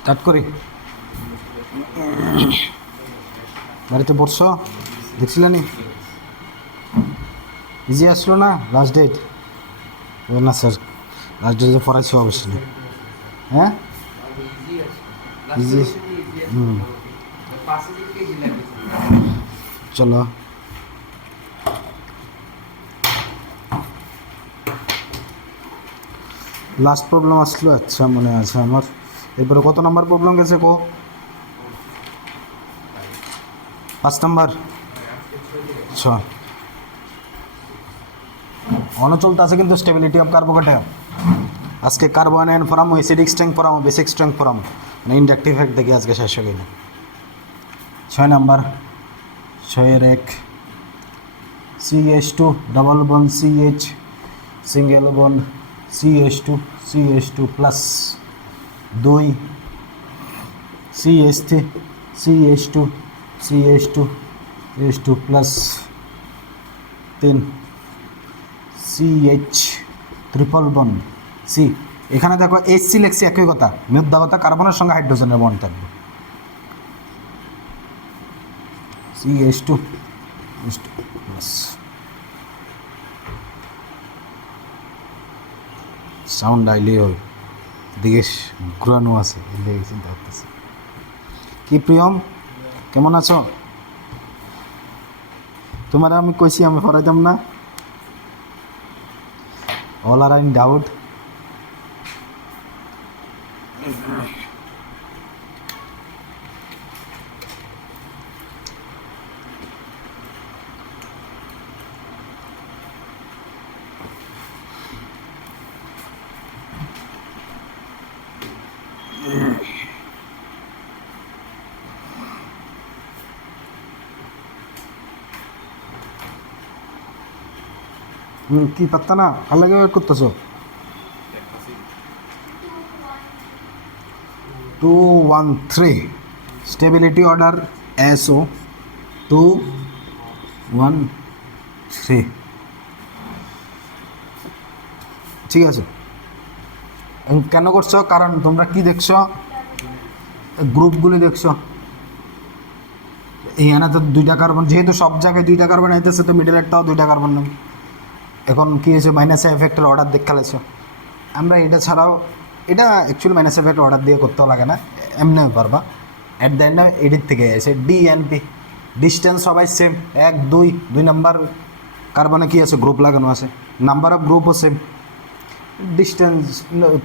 Start করি। বাড়িতে পড়ছো? দেখছিলে নি ইজি আসলো না লাস্ট ডেট? না স্যার, লাস্ট ডেটে পড়াইছি অবশ্যই। হ্যাঁ ইজি। চলো লাস্ট প্রবলেম আসলো, আচ্ছা মনে আছে আমার। এরপরে কত নাম্বার প্রবলেম গেছে কো? 5 নাম্বার। আচ্ছা চলতে আছে কিন্তু স্টেবিলিটি অফ কার্বোকেটায়ন। আজকে কার্বোয়ানায়ন পড়ামো, অ্যাসিডিক স্ট্রেংথ পড়ামো, বেসিক স্ট্রেংথ পড়ামো, মানে ইন্ডাকটিভ ফ্যাক্ট দেখি আজকে শেষ হয়ে গেল। 6 number, 6-1 CH2 double bond CH single bond CH2 plus 2 CH2 plus 3 CH triple bond C. এখানে দেখো HC লেখছি, একই কথা, মুদ্রা কথা, কার্বনের সঙ্গে হাইড্রোজেনের বন্ড থাকবে। CH2 প্লাস সাউন্ড আইলেই হয়, দিকে ঘুরানো আছে, এদিকে চিন্তা করতেছে। কি প্রিয়ম, কেমন আছো? তোমার আমি কইছি আমি পড়াইতাম না। All are in doubt. কি পাত্তা না, ভালো লাগে করতেছো? 213 স্টেবিলিটি অর্ডার SO 213, ঠিক আছে। কেন করছো? কারণ তোমরা কি দেখছো, গ্রুপগুলি দেখছো। এখানে তো 2টা কার্বন, যেহেতু সব জায়গায় 2টা কার্বন আইতেছে, তো মিডল একটাও 2টা কার্বন নেই। এখন কী হয়েছে, মাইনাস এফেক্টের অর্ডার দেখে লাইছো। আমরা এটা ছাড়াও, এটা অ্যাকচুয়ালি মাইনাস এফেক্ট অর্ডার দিয়ে করতেও লাগে না, এমনিও পারবা। অ্যাট দ্য এন্ড এডিট থেকে এসে DNP, ডিস্টেন্স সবাই সেম, 1 2 নাম্বার কার্বনে কী আছে, গ্রুপ লাগানো আছে, নাম্বার অফ গ্রুপও সেম। ডিস্টেন্স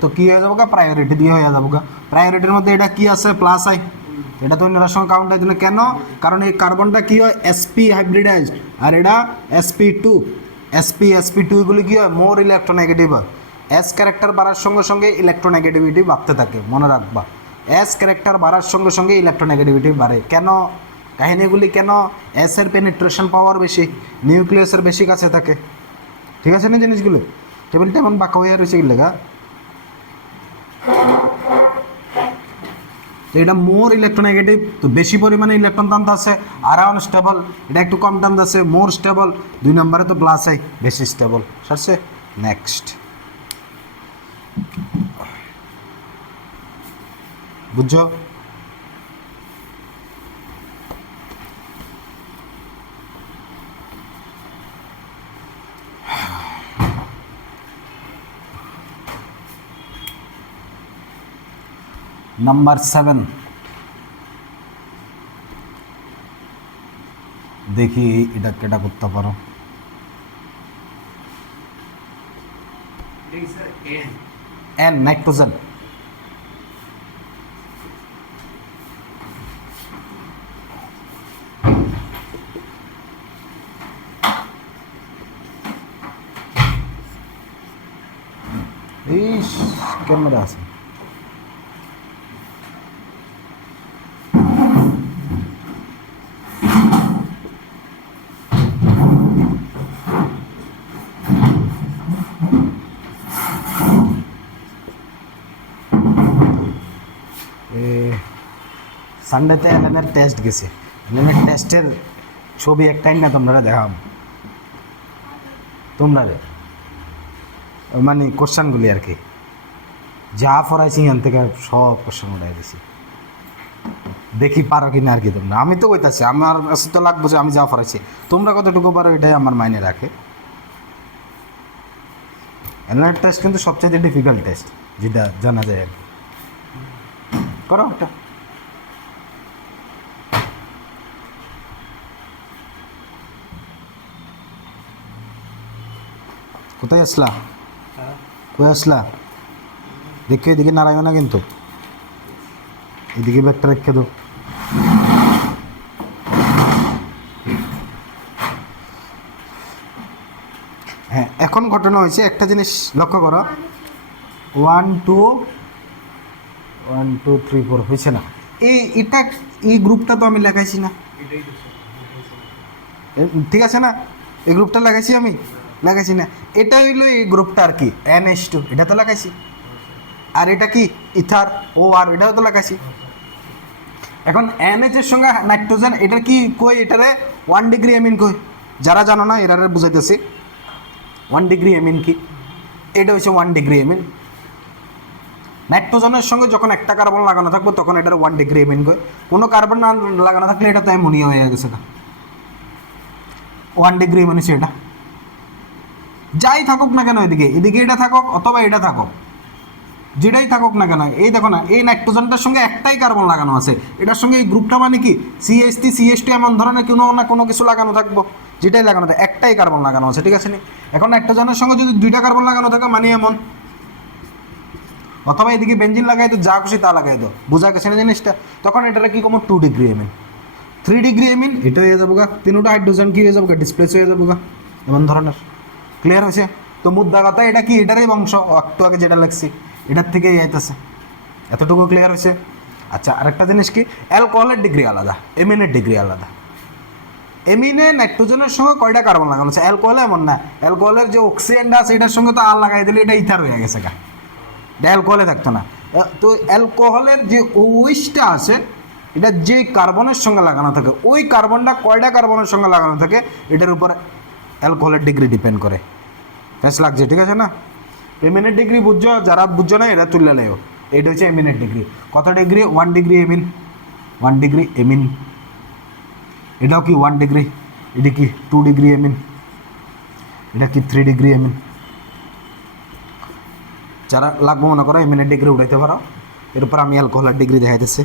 তো কী হয়ে যাবো গা, প্রায়োরিটি দিয়ে হয়ে যাবো গা। প্রায়োরিটির মধ্যে এটা কি আছে, প্লাস আই, এটা তো অন্যের সঙ্গে কাউন্ট হয় না। কেন? কারণ এই কার্বনটা কী হয়, SP হাইব্রিডাইজড, আর এটা SP2। SP2 এগুলি কী হয়, মোর ইলেকট্রোনেগেটিভ হয়। S ক্যারেক্টার বাড়ার সঙ্গে সঙ্গে ইলেকট্রোনেগেটিভিটি বাড়তে থাকে, মনে রাখবা। S ক্যারেক্টার বাড়ার সঙ্গে সঙ্গে ইলেকট্রোনেগেটিভিটি বাড়ে। কেন কাহিনীগুলি, কেন? S এর পেনিট্রেশন পাওয়ার বেশি, নিউক্লিয়াসের বেশি কাছে থাকে, ঠিক আছে না জিনিসগুলো? টেবিলটা এমন বাঁকা হয়ে রয়েছে কি লেখা, তো এটা মোর ইলেকট্রোনেগেটিভ, তো বেশি পরিমাণে ইলেকট্রন টানতে আছে, আর আনস্টেবল। এটা একটু কম টানতে আছে, মোর স্টেবল। 2 নম্বরে তো প্লাস আই, বেশি স্টেবল। সারছে, নেক্সট। বুঝছো? নাম্বার 7, দেখি এটা কেটা করতে পারো। N nitrogen. এই ক্যামেরা আছে। সানডেতে এলএনের টেস্ট গেছে, এলএনের টেস্টের ছবি একটাই না তোমরা দেখাম, তোমরা মানে কোশ্চানগুলি আর কি যা পড়াইছি এখান থেকে সব কোশ্চেন উঠাই দিছি, দেখি পারো কি না আর কি তোমরা। আমি তো কইতাছি আমার কাছে তো লাগবো যে আমি যা পড়াইছি, তোমরা কতটুকু পারো এটাই আমার মাইনে রাখে। এলনার টেস্ট কিন্তু সবচেয়ে ডিফিকাল্ট টেস্ট, যেটা জানা যায় আর কি। করো একটা। কোথায় আসলা? কই আসলা? দেখো এদিকে নাড়াইও না কিন্তু, এদিকে ব্যাগটা রেখে দাও। হ্যাঁ, এখন ঘটনা হয়েছে একটা জিনিস লক্ষ্য করো, 1 2 1 2 3 4 হয়েছে না? এটা এই গ্রুপটা তো আমি লেখাইছি না, ঠিক আছে না? এই গ্রুপটা লাগাইছি আমি, লাগাইছি না? এটা হইলো এই গ্রুপটা আর কি, NH2, এটা তো লাগাইছি। আর এটা কি ইথার, ও আর এটাও তো লাগাইছি। এখন NH এর সঙ্গে নাইট্রোজেন, এটা কি কই? এটারে 1 ডিগ্রি এমিন কই? যারা জানো না এরারে বুঝাইতেছি 1 ডিগ্রি এমিন কি। এটা হচ্ছে 1 ডিগ্রি এমিন। নাইট্রোজেনের সঙ্গে যখন একটা কার্বন লাগানো থাকবে তখন এটার 1 ডিগ্রি এমিন কই। কোনো কার্বন না লাগানো থাকলে এটা তো অ্যামোনিয়া হয়ে গেছে, 1 ডিগ্রি মানে সেটা যাই থাকুক না কেন, এদিকে এদিকে এটা থাকুক অথবা এটা থাকুক, যেটাই থাকুক না কেন, এই দেখো না এই নাইট্রোজেনটার সঙ্গে একটাই কার্বন লাগানো আছে, এটার সঙ্গে এই গ্রুপটা মানে কি CH3 CH2 এমন ধরনের কোনো না কোনো কিছু লাগানো থাকবো, যেটাই লাগানো থাকে একটাই কার্বন লাগানো আছে, ঠিক আছে নি? এখন নাইট্রোজেনের সঙ্গে যদি 2টা কার্বন লাগানো থাকে মানে এমন, অথবা এদিকে বেঞ্জিন লাগাই তো, যা খুশি তা লাগাই দাও, বোঝা গেছে না জিনিসটা? তখন এটারে কি কমো 2 ডিগ্রি এমিন, 3 ডিগ্রি এমিন এটা হয়ে যাবো গা, 3টা হাইড্রোজেন কি হয়ে যাবো গা, ডিসপ্লেস হয়ে যাবো গা, এমন ধরনের। ক্লিয়ার হয়েছে? তো মুদ্রা কথা এটা কি, এটারই বংশ, একটু আগে যেটা লাগছি এটার থেকেই আইতেছে, এতটুকু ক্লিয়ার হয়েছে? আচ্ছা, আরেকটা জিনিস কি, অ্যালকোহলের ডিগ্রি আলাদা, এমিনের ডিগ্রি আলাদা। এমিনে নাইট্রোজেনের সঙ্গে কয়টা কার্বন লাগানো আছে, অ্যালকোহলে এমন না, অ্যালকোহলের যে অক্সিজেনটা আছে এটার সঙ্গে তো আর লাগাই দিলে এটা ইথার হয়ে গেছে গা, এটা অ্যালকোহলে থাকতো না। তো অ্যালকোহলের যে ওইসটা আছে এটা যে কার্বনের সঙ্গে লাগানো থাকে, ওই কার্বনটা কয়টা কার্বনের সঙ্গে লাগানো থাকে এটার উপর অ্যালকোহলের ডিগ্রি ডিপেন্ড করে। ফ্যাস লাগছে, ঠিক আছে না? এমিনের ডিগ্রি বুঝছো, যারা বুঝছো না এরা তুললে লেও, এটা হচ্ছে এমিনের ডিগ্রি। কত degree? 1 degree amine, 1 degree amine. এটাও কি 1 ডিগ্রি, এটা কি 2 ডিগ্রি এমিন, এটা কি 3 ডিগ্রি এমিন। যারা লাগবো মনে করো এমিনের ডিগ্রি উঠাইতে পারো, এরপর আমি অ্যালকোহলের ডিগ্রি দেখাইতেছি।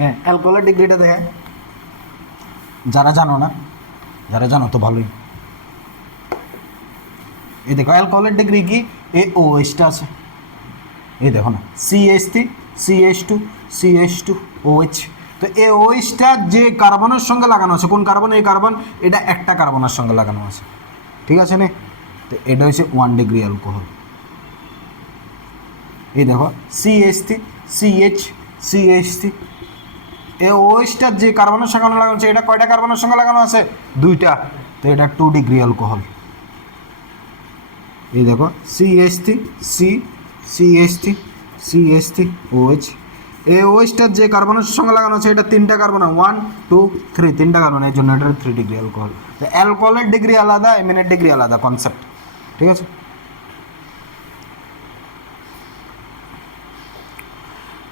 হ্যাঁ, অ্যালকোহলের ডিগ্রিটা দেখে, যারা জানো না, যারা জানো তো ভালোই। এই দেখো অ্যালকোহলের ডিগ্রি কি, OH আছে, এই দেখো না CH3 CH2 CH2 OH। তো এই OH-টা যে কার্বনের সঙ্গে লাগানো আছে, কোন কার্বন? এই কার্বন, এটা একটা কার্বনের সঙ্গে লাগানো আছে, ঠিক আছে না? তো এটা হচ্ছে 1 ডিগ্রি অ্যালকোহল। এই দেখো CH3 CH CH3, এই OH-টা যে কার্বনের সঙ্গে লাগানো আছে এটা কয়টা কার্বনের সঙ্গে লাগানো আছে? 2টা, তো এটা 2 ডিগ্রি অ্যালকোহল। এই দেখো CH3 CH3 CH3 OH, এই OH-টা যে কার্বনের সঙ্গে লাগানো আছে এটা 3টা কার্বন, 1 2 3, 3টা কার্বন, এই জন্য এটা 3 ডিগ্রি অ্যালকোহল। তো অ্যালকোহলের ডিগ্রি আলাদা, এমিনের ডিগ্রি আলাদা, কনসেপ্ট, ঠিক আছে?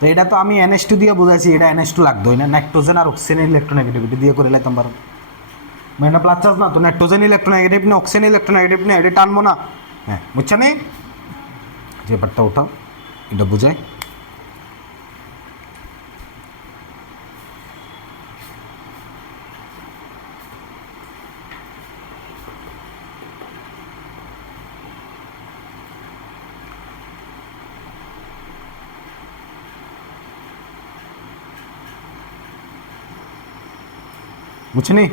তো এটা তো আমি NH2 দিয়ে বুঝাইছি, এটা NH2 লাগতো না, নাইট্রোজেন আর অক্সিজেনের ইলেকট্রোনেগেটিভিটি দিয়ে করে লাইতাম পারো, মানে প্লাস চার্জ না তো, নাইট্রোজেন ইলেকট্রোনেগেটিভ না, অক্সিজেন ইলেকট্রোনেগেটিভ না, এটা টানবো না। হ্যাঁ, বুঝছো নি? যে পার্টটা ওঠাও, এটা বুঝাই। বুঝছেনি?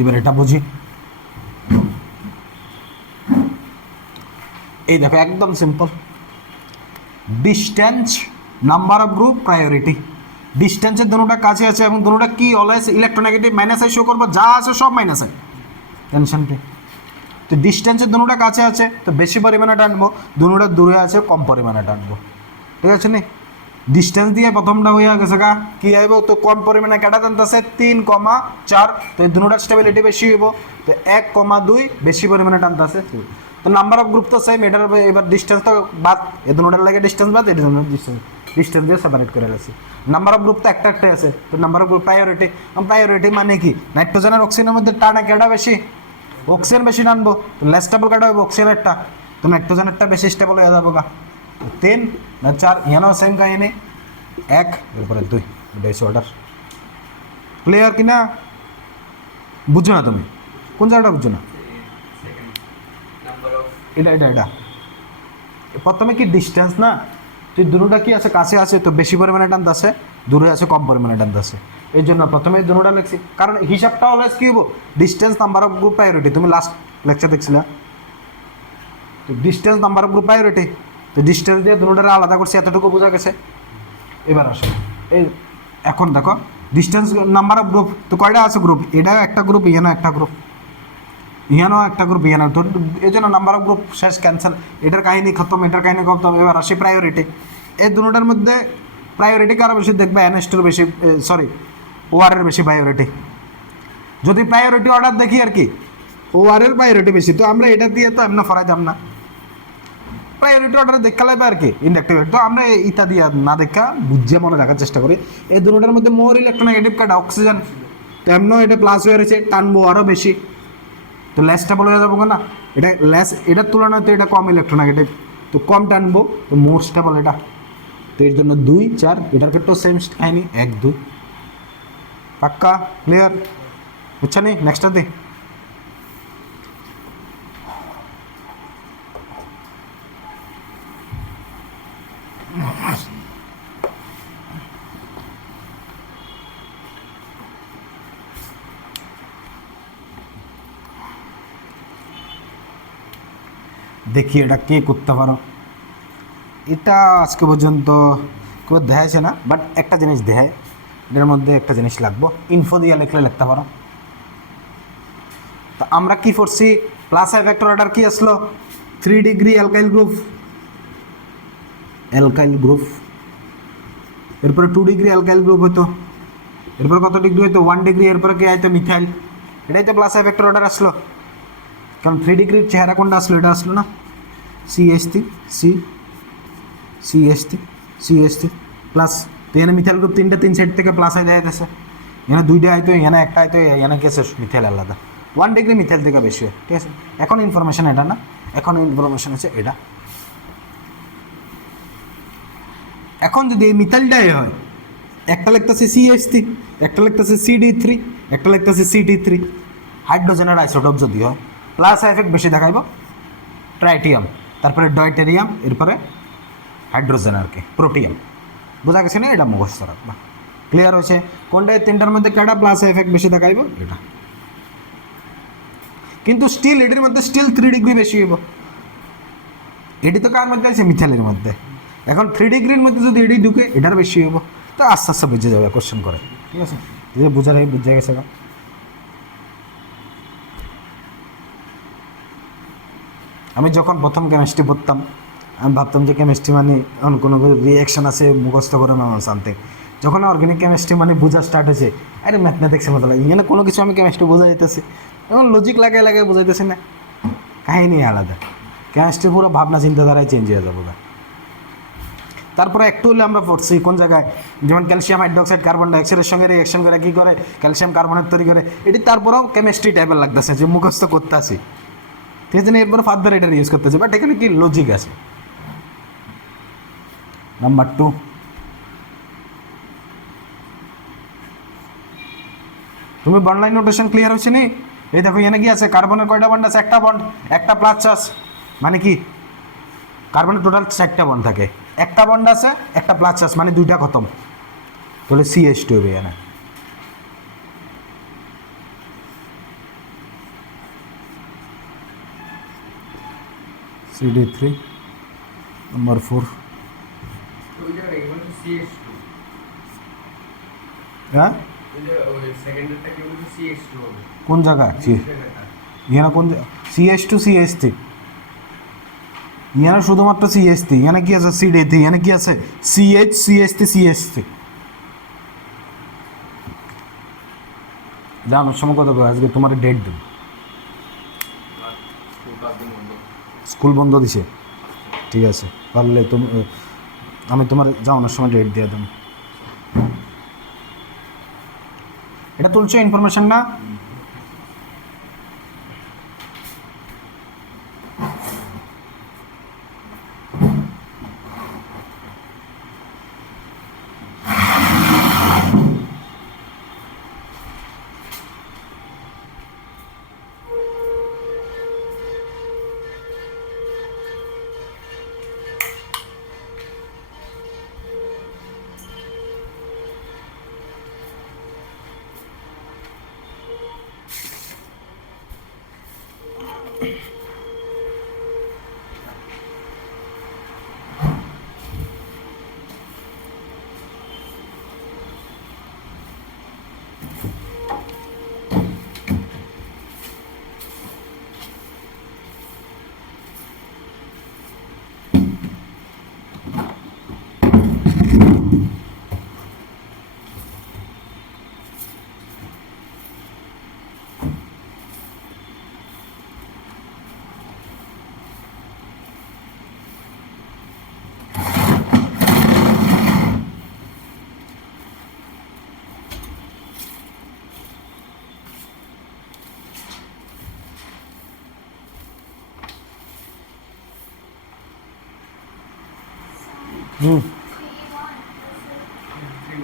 এবার এটা বুঝি, এই দেখো একদম simple, distance, number of group, priority. ডিস্টেন্সের দুটোটা কাছে আছে এবং দুটোটা কি অলওয়েজ ইলেকট্রোনেগেটিভ মাইনাসে শো করবো, যা আছে সব মাইনাসে, টেনশন ফ্রি। তো ডিস্টেন্সের দুটোটা কাছে আছে তো বেশি পরিমাণে টানবো, দুটোটা দূরে আছে কম পরিমাণে টানবো, ঠিক আছে নি? ডিস্টেন্স দিয়ে প্রথমটা হয়ে গেছে গা কি আইব, তো কম পরিমাণে কেটা টানতেছে 3,4, তো এই দুটোটার স্টেবিলিটি বেশি হইব, তো 1,2 বেশি পরিমাণে টানতেছে। তো নাম্বার অফ গ্রুপ তো সেম, এটার এবার ডিস্টেন্স তো বাদ, এই দুটোটার লাগে ডিস্টেন্স বাদ, এটার জন্য ডিস্টেন্স দিয়ে সেপারেট করে রাখছি। নাম্বার অফ গ্রুপ তো একটাই আছে, তো number of group priority. Priority মানে কি, নাইট্রোজেন আর অক্সিজেনের মধ্যে টানা কেটা বেশি, অক্সিজেন বেশি টানবো, তো লেস স্টেবল কাটা হবে অক্সিজেনেরটা, তো নাইট্রোজেনেরটা বেশি স্টেবল হয়ে যাবো গা। 3 না 4, এখানেও সেম কাহিনী, 1 এরপরে 2, এটা হচ্ছে অর্ডার। ক্লিয়ার কিনা? বুঝছো না তুমি কোন জায়গাটা বুঝছো না? এটা এটা এটা প্রথমে কি ডিস্টেন্স না, তুই দুটোটা কি আছে কাছে আছে তো বেশি পরিমাণে টানতে আছে, দূরে আছে কম পরিমাণে টানতে আছে, এই জন্য প্রথমে দুটোটা লিখছি, কারণ হিসাবটা অলওয়েজ কি হবো, distance number of group priority. তুমি লাস্ট লেকচার দেখছিলে, তো distance number of group priority, তো ডিস্টেন্স দিয়ে দুটোটা আলাদা করছি, এতটুকু বোঝা গেছে। এবার আসো এই, এখন দেখো ডিস্টেন্স নাম্বার অফ গ্রুপ, তো কয়টা আছে গ্রুপ, এটাও একটা গ্রুপ, ইয়ানো একটা গ্রুপ, ইয়ানো একটা গ্রুপ, ইয়ানো, তো এই জন্য নাম্বার অফ গ্রুপ শেষ, ক্যান্সেল, এটার কাহিনী খতম, এটার কাহিনী খতম। এবার আসি প্রায়োরিটি, এই দুটোটার মধ্যে প্রায়োরিটি কারো বেশি দেখবে, এনএসটির বেশি, সরি ওআরের বেশি প্রায়োরিটি। যদি প্রায়োরিটি অর্ডার দেখি আর কি, ওআরের প্রায়োরিটি বেশি, তো আমরা এটা দিয়ে তো এমনি ফরাইতাম না, প্রায়োরিটি অর্ডার দেখা লাগবে আর কি ইন্ডাকটিভ। তো আমরা ইতা দিয়া না দেখা বুঝে মনে রাখার চেষ্টা করি। এই দুটোটার মধ্যে মোর ইলেকট্রোনেগেটিভ কাটা অক্সিজেন, তেমনও এটা প্লাস হয়ে রয়েছে, টানবো আরও বেশি, তো লেস স্টেবল হয়ে যাবো না, এটা লেস, এটার তুলনায় তো এটা কম ইলেকট্রোনেগেটিভ, তো কম টানবো, তো মোর স্টেবল এটা, তো এর জন্য 2, 4, এটার ক্ষেত্রেও সেম কাহিনি 1, 2, পাক্কা ক্লিয়ার? বুঝছা নি? নেক্সটটা দি, দেখি এটা কে করতে পারো। এটা আজকে পর্যন্ত কেউ দেখাইছে না, বাট একটা জিনিস দেখায়, এটার মধ্যে একটা জিনিস লাগবো, ইনফো দিয়ে লিখলে লিখতে পারো। তো আমরা কি করছি, প্লাস এফেক্টর অর্ডার কি আসলো, 3 ডিগ্রি অ্যালকাইল গ্রুপ, এরপরে 2 ডিগ্রি অ্যালকাইল গ্রুপ হতো, এরপর কত ডিগ্রি হতো 1 ডিগ্রি, এরপরে কি আইতো মিথাইল, এটাই তো প্লাস এফেক্টর অর্ডার আসলো, কারণ 3 ডিগ্রির চেহারা কোনটা আসলো, এটা আসলো না, CH3 প্লাস, তো এখানে মিথাইল গ্রুপ 3 সাইড থেকে প্লাস হয়ে যাইতেছে, এখানে 2টা আইতো, এখানে একটা আইতো, এখানে গেছে মিথাইল আলাদা, 1 ডিগ্রি মিথাইল থেকে বেশি হয়, ঠিক আছে? এখন ইনফরমেশন এটা না, এখন ইনফরমেশন হচ্ছে এটা। এখন যদি এই মিথাইলটাই হয়, একটা লিখতেছে CH3, একটা লিখতেছে CD3, একটা লিখতেছে CT3, হাইড্রোজেনের আইসোটোপ যদি হয়, প্লাস এফেক্ট বেশি দেখাইব ট্রাইটিয়াম, তারপরে ডয়টেরিয়াম, এরপরে হাইড্রোজেন আর কি প্রোটিয়াম। বোঝা গেছে না? এটা মুখস্থ রাখবা। ক্লিয়ার হয়েছে? কোনটা এই তিনটার মধ্যে কেটা প্লাস এফেক্ট বেশি দেখাইব? এটা। কিন্তু স্টিল এটির মধ্যে স্টিল 3 ডিগ্রি বেশি হইব। এটি তো কার মধ্যে আছে? মিথাইলের মধ্যে। এখন 3 ডিগ্রির মধ্যে যদি এটি ঢুকে, এটার বেশি হইব। তো আস্তে আস্তে বুঝে যাবে কোশ্চেন করে, ঠিক আছে? যে বোঝার এই বুঝে গেছে। আমি যখন প্রথম কেমিস্ট্রি পড়তাম, আমি ভাবতাম যে কেমিস্ট্রি মানে এমন কোনো রিয়াকশান আছে মুখস্থ করে না জানতে। যখন অর্গানিক কেমিস্ট্রি মানে বোঝা স্টার্ট হয়েছে, আরে ম্যাথমেটিক্সের মতো লাগে, এখানে কোনো কিছু আমি কেমিস্ট্রি বোঝা যাইতেছি, এখন লজিক লাগাই লাগাই বোঝাইতেছি না, কাহিনী আলাদা। কেমিস্ট্রি পুরো ভাবনা চিন্তাধারায় চেঞ্জ হয়ে যাবো। তারপরে একটু হলে আমরা পড়ছি কোন জায়গায়, যেমন ক্যালসিয়াম হাইড্রোক্সাইড কার্বন ডাইঅক্সাইডের সঙ্গে রিয়াকশন করে কী করে, ক্যালসিয়াম কার্বনেট তৈরি করে। এটি তারপরেও কেমিস্ট্রি টাইপের লাগতেছে যে মুখস্থ করতে আসি, ঠিক আছে? এরপর ফার্দার এটার ইউজ করতেছে, বাট এখানে কি লজিক আছে। নাম্বার 2, তুমি বন্ড লাইন নোটেশন ক্লিয়ার হচ্ছে নি? এই দেখো এখানে কি আছে, কার্বনের কয়টা বন্ড আছে? একটা বন্ড, একটা প্লাস চার্জ, মানে কি কার্বনের টোটাল 4টা বন্ড থাকে, একটা বন্ড আছে, একটা প্লাস চার্জ, মানে 2টা খতম, তাহলে CH2 হবে এখানে। CD3 নাম্বার 4 ওই জায়গায় এগুলো CH2 হ্যাঁ ওই সেকেন্ডারটা কি বলছে CH2 হবে কোন জায়গায় জায়গাটা এখানে কোন CH2 CH3 এখানে শুধুমাত্র CH3 এখানে কি আছে CD3 এখানে কি আছে CH CH3 CH3 জানোর সময় কত করে আজকে তোমার ডেট দেব স্কুল বন্ধ দিছে ঠিক আছে পারলে তুমি আমি তোমার যাওয়ানোর সময় ডেট দিয়ে দেবো এটা তুলছো ইনফরমেশন না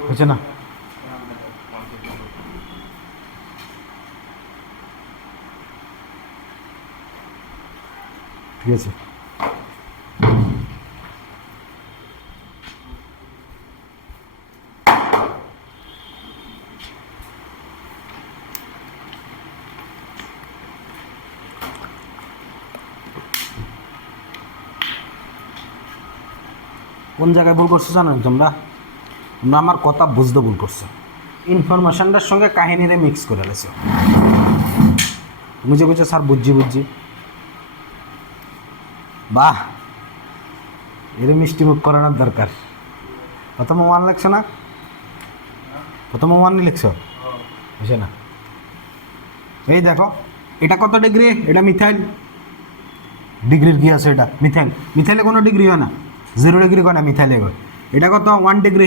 হচ্ছে না ঠিক আছে কোন জায়গায় ভুল করছো জানো তোমরা আমার কথা বুঝতে ভুল করছো ইনফরমেশনটার সঙ্গে কাহিনীরে মিক্স করে লেছো তুমি যে বলছো স্যার বুঝছি বাহ এর মিষ্টি মুখ করানোর দরকার প্রথম ওয়ান লিখছো না প্রথম ওয়ানই লিখছো বুঝে না এই দেখো এটা কত ডিগ্রি এটা মিথাইল ডিগ্রির কি আছে এটা মিথাইলে কোনো ডিগ্রি হয় না 0 ডিগ্রি হয় না মিথাইলে এটা কত 1 ডিগ্রি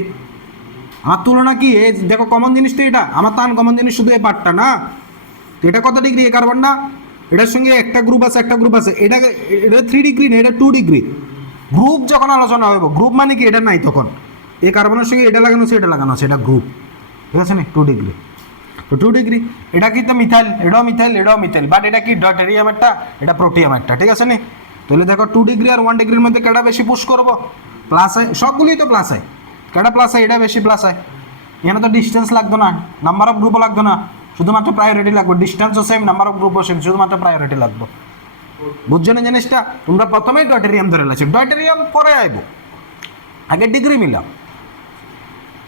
আমার তুলনা কি এই দেখো কমন জিনিস তো এটা আমার তো আনকমন জিনিস শুধু এই পার্টটা না তো এটা কত ডিগ্রি এই কার্বন না এটার সঙ্গে একটা গ্রুপ আছে এটা 3 ডিগ্রি না এটা 2 ডিগ্রি গ্রুপ যখন আলোচনা হবে গ্রুপ মানে কি এটা নাই তখন এই কার্বনের সঙ্গে এটা লাগানো আছে এটা গ্রুপ ঠিক আছে না 2 ডিগ্রি তো 2 ডিগ্রি এটা কি তো মিথাইল এটাও মিথাইল বাট এটা কি ডয়টেরিয়াম একটা এটা প্রোটিয়াম একটা ঠিক আছে না তাহলে দেখো 2 ডিগ্রি আর 1 ডিগ্রির মধ্যে কেটা বেশি পুশ করবো প্লাস হয় সবগুলোই তো প্লাস হয় কেটা প্লাস হয় এটা বেশি প্লাস হয় এখানে তো ডিস্টেন্স লাগতো না নাম্বার অফ গ্রুপও লাগতো না শুধুমাত্র প্রায়োরিটি লাগবে ডিস্টেন্সও সেম নাম্বার অফ গ্রুপও সেম শুধুমাত্র প্রায়োরিটি লাগবে বুঝছো না জিনিসটা তোমরা প্রথমেই ডয়টেরিয়াম ধরে লাগছে ডয়টেরিয়াম পরে আইব আগে ডিগ্রি মিলাম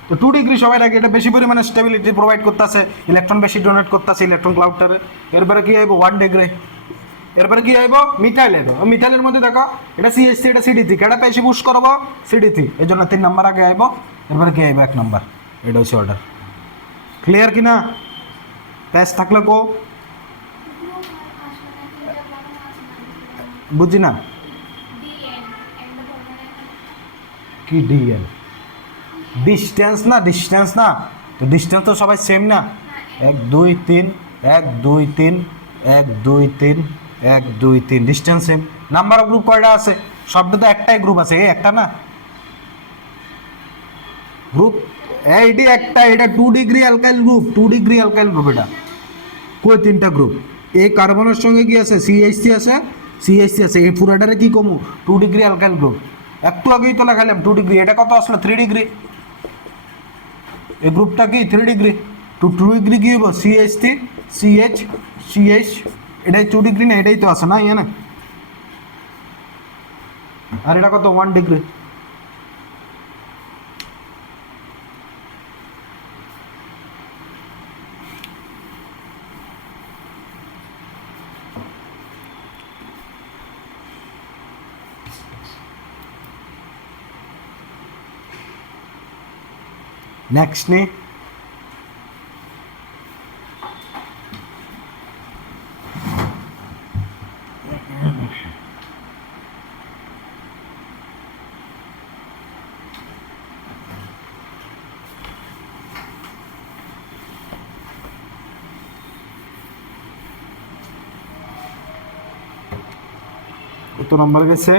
তো 2 ডিগ্রি সবাই আগে এটা বেশি পরিমাণে স্টেবিলিটি প্রোভাইড করতেছে ইলেকট্রন বেশি ডোনেট করতেছে ইলেকট্রন ক্লাউডটারে এরপরে কি আইব 1 ডিগ্রি এরপরে কি আইব মিথাইল আইব মিথাইলের মধ্যে দেখো এটা CH3 এটা CD3 কেটা বেশি পুশ করব CD3 এই জন্য 3 নাম্বার আগে আইব এরপরে কি আইব 1 নাম্বার এটা হচ্ছে অর্ডার ক্লিয়ার কি না প্যাচ থাকলে কো বুঝি না কি ডিএল ডিস্টেন্স না তো ডিস্টেন্স তো সবাই সেম না 1 2 3 1 2 3 1 2 3 1 2 3 distance same number of group কয়টা আছে শব্দ তো একটাই গ্রুপ আছে এই একটা না গ্রুপ এইটি একটা এটা 2 ডিগ্রি অ্যালকাইল গ্রুপ এটা কই তিনটা গ্রুপ এই কার্বনের সঙ্গে কি আছে CH3 আছে এই পুরাটারে কি কমু 2 ডিগ্রি অ্যালকাইল গ্রুপ একটু আগেই তো লাগালাম 2 ডিগ্রি এটা কত আসলো 3 ডিগ্রি এই গ্রুপটা কি 3 ডিগ্রি 2 ডিগ্রি কি হবে CH3 CH এটাই 2 ডিগ্রি না এটাই তো আছে না ইয়ে না আর এটা কত 1 ডিগ্রি। নেক্সট নে কত নম্বর গেছে?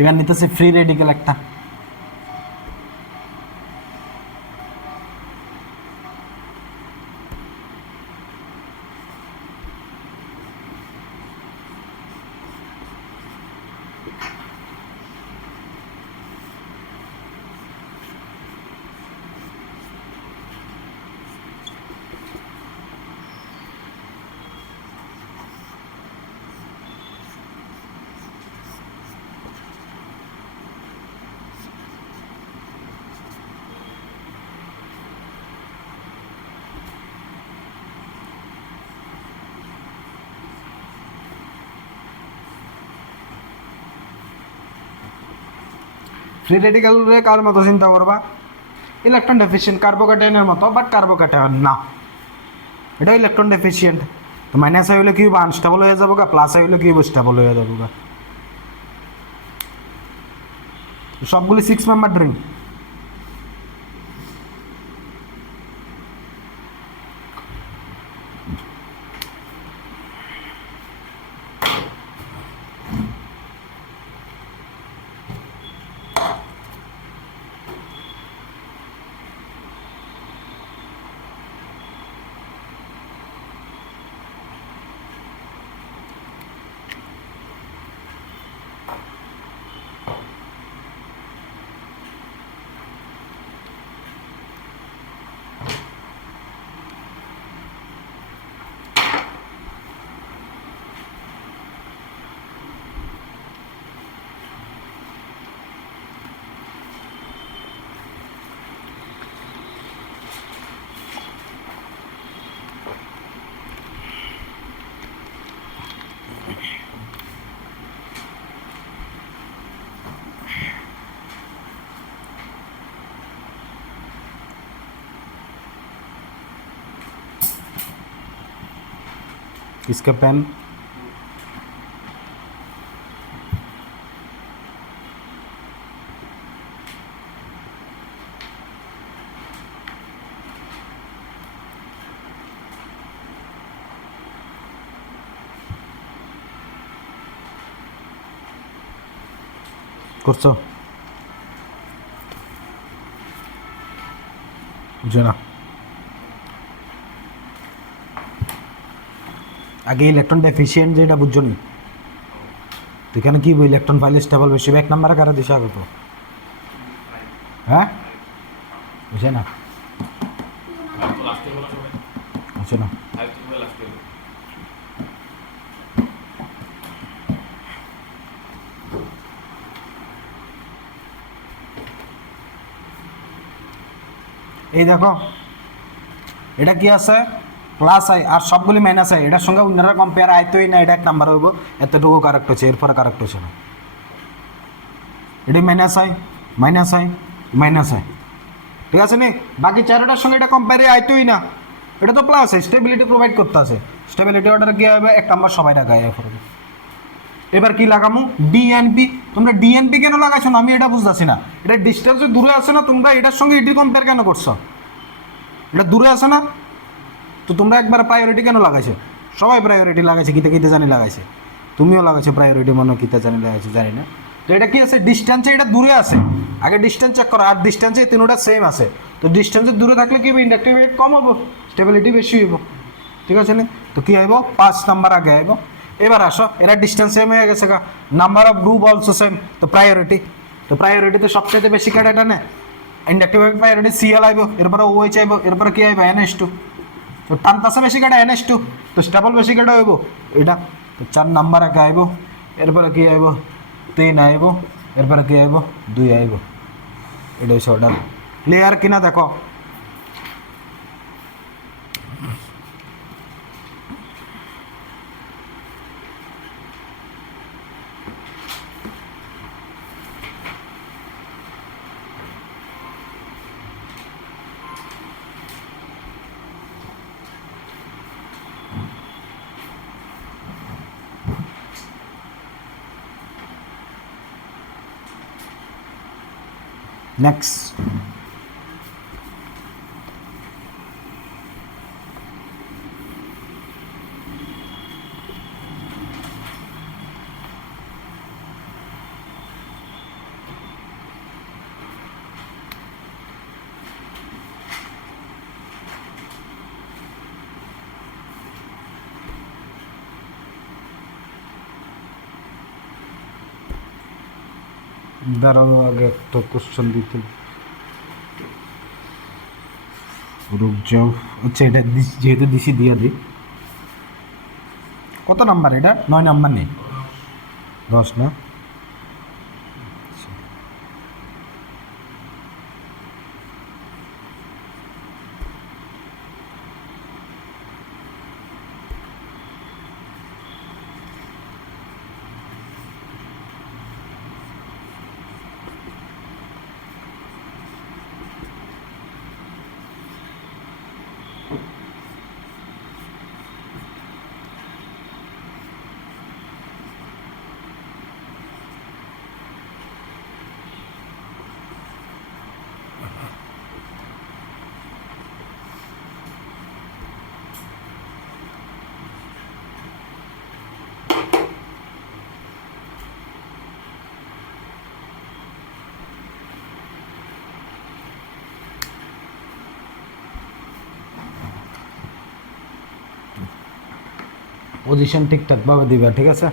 এবার নিতেছে ফ্রি রেডিক্যাল একটা। ফ্রি রেডিক্যালের কার মতো চিন্তা করবা? ইলেকট্রন ডেফিসিয়েন্ট কার্বোক্যাটায়নের মতো, বাট কার্বোক্যাটায়ন না, এটা ইলেকট্রন ডেফিসিয়েন্ট। তো মাইনাস আই হলে কি হবে? আনস্টেবল হয়ে যাবো গা, প্লাস আই হলে কি হবে? স্টেবল হয়ে যাবো গা। সবগুলি 6 মেম্বার রিং। इसका पेन করছো বুঝো না? আগে ইলেকট্রন ডেফিসিয়েন্ট যেটা বুঝছো নি, তো এখানে কি বই ইলেকট্রন ফাইল স্টেবল বেশি এক নাম্বার কারা দিশা আগত, হ্যাঁ বুঝে না? বুঝছো না? এই দেখো এটা কি আছে? প্লাস আই আর সবগুলি মাইনাস আই। এটার সঙ্গে অন্যরা কম্পেয়ার আইতোই না, এটা এক নাম্বার হইব, এতটুকু কারেক্ট হচ্ছে, এরপরে কারেক্ট হচ্ছে না। এটি minus I minus I minus I, ঠিক আছে নি? বাকি চারোটার সঙ্গে এটা কম্পেয়ারে আইতোই না, এটা তো প্লাস আই, স্টেবিলিটি প্রোভাইড করতে আছে। স্টেবিলিটি অর্ডার কি হবে? এক নাম্বার সবাই লাগায় এরপরে। এবার কি লাগামু? ডিএনপি। তোমরা ডিএনপি কেন লাগাইছো না আমি এটা বুঝতেছি না। এটা ডিস্টেন্স দূরে আছে না, তোমরা এটার সঙ্গে এটি কম্পেয়ার কেন করছো? এটা দূরে আছে না, তো তোমরা একবার প্রায়োরিটি কেন লাগাইছো? সবাই প্রায়োরিটি লাগাইছে, কিতে কিতে জানি লাগাইছে, তুমিও লাগাইছো প্রায়োরিটি, মনে কিতে জানি লাগাইছো জানি না। তো এটা কি আছে? ডিস্টেন্সে এটা দূরে আছে, আগে ডিস্টেন্স চেক করো। আর ডিস্টেন্সে তিনটা সেম আছে, তো ডিস্টেন্সে দূরে থাকলে কি হবে? ইন্ডাকটিভ রেট কম হবো, স্টেবিলিটি বেশি হইব, ঠিক আছে না? তো কি হইব? 5 নাম্বার আগে আইব। এবার আসো, এরা ডিস্টেন্স সেম হয়ে গেছে গা, number of group also same, তো প্রায়োরিটিতে সবচেয়ে বেশি কাটা এটা না, ইন্ডাকটিভ প্রায়োরিটি সিএল আইব, এরপরে ওএইচ আইব, এরপরে কি আইব? NH2। তো টানতাছে বেশি কাটা NH2 তো স্টেবল বেশি কাটা হইব এটা তো 4 নাম্বার একে আইব এরপরে কি আইব 3 আইব এরপরে কি আইব 2 আইব এটা হচ্ছে অর্ডার ক্লিয়ার কিনা দেখো নেক্সট দাঁড়ানো আগে একটা কোশ্চেন দিতে রুক যাও আচ্ছা এটা যেহেতু দিছি দিয়ে দিই কত নাম্বার এটা 9 নাম্বার নেই 10 না পজিশন ঠিকঠাকভাবে দিবা ঠিক আছে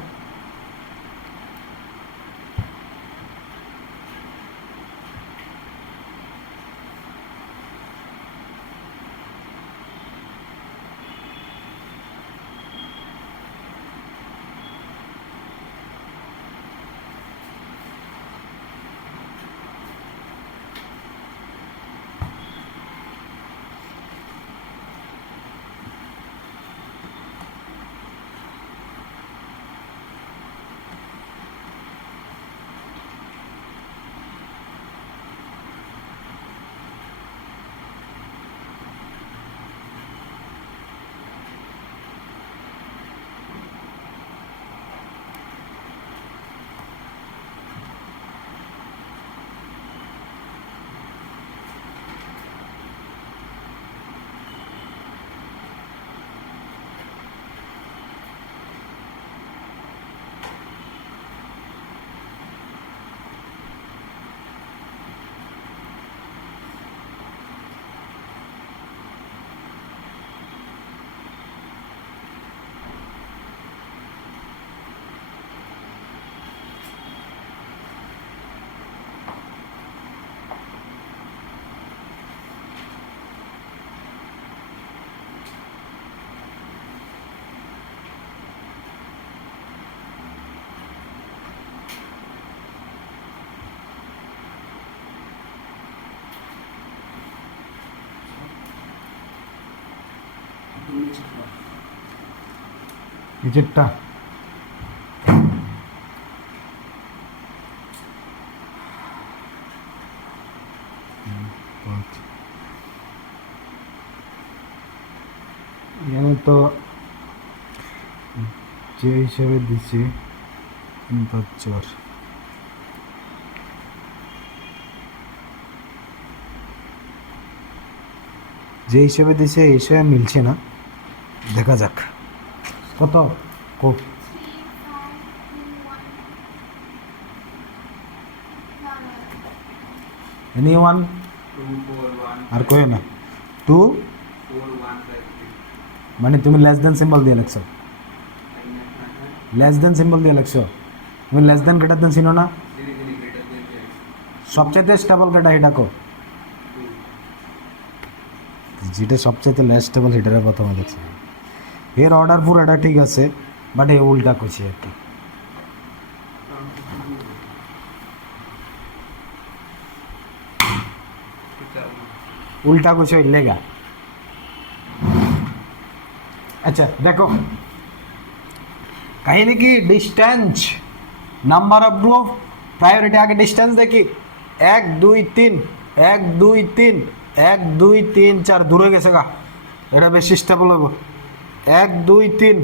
নিচেরটা এখানে তো যে হিসেবে দিছি চর যে হিসেবে দিছে এই হিসেবে মিলছে না দেখা যাক কত এনি ওয়ান 2 4 1 আর কই না 2 4 1 5 মানে তুমি লেস দেন সিম্বল দিয়ে লিখছো লেস দেন সিম্বল দিয়ে লিখছো তুমি লেস দেন গ্রেটার দেন চিনো না সবচেয়ে স্টেবল কেটা এটা কো যেটা সবচেয়ে লেস স্টেবল সেটার প্রথমে দেখছি এর অর্ডার পুরোটা ঠিক আছে বাট এই উল্টা করছি আর কি উল্টা कुछ लेगा अच्छा देखो कहीं नहीं कि distance number of group priority आगे डिस्टेंस देखी 1 2 3 1 2 3 1 2 3 4 দূরে গেছে গা এটা বেশি স্টেবল হইব 1 2 3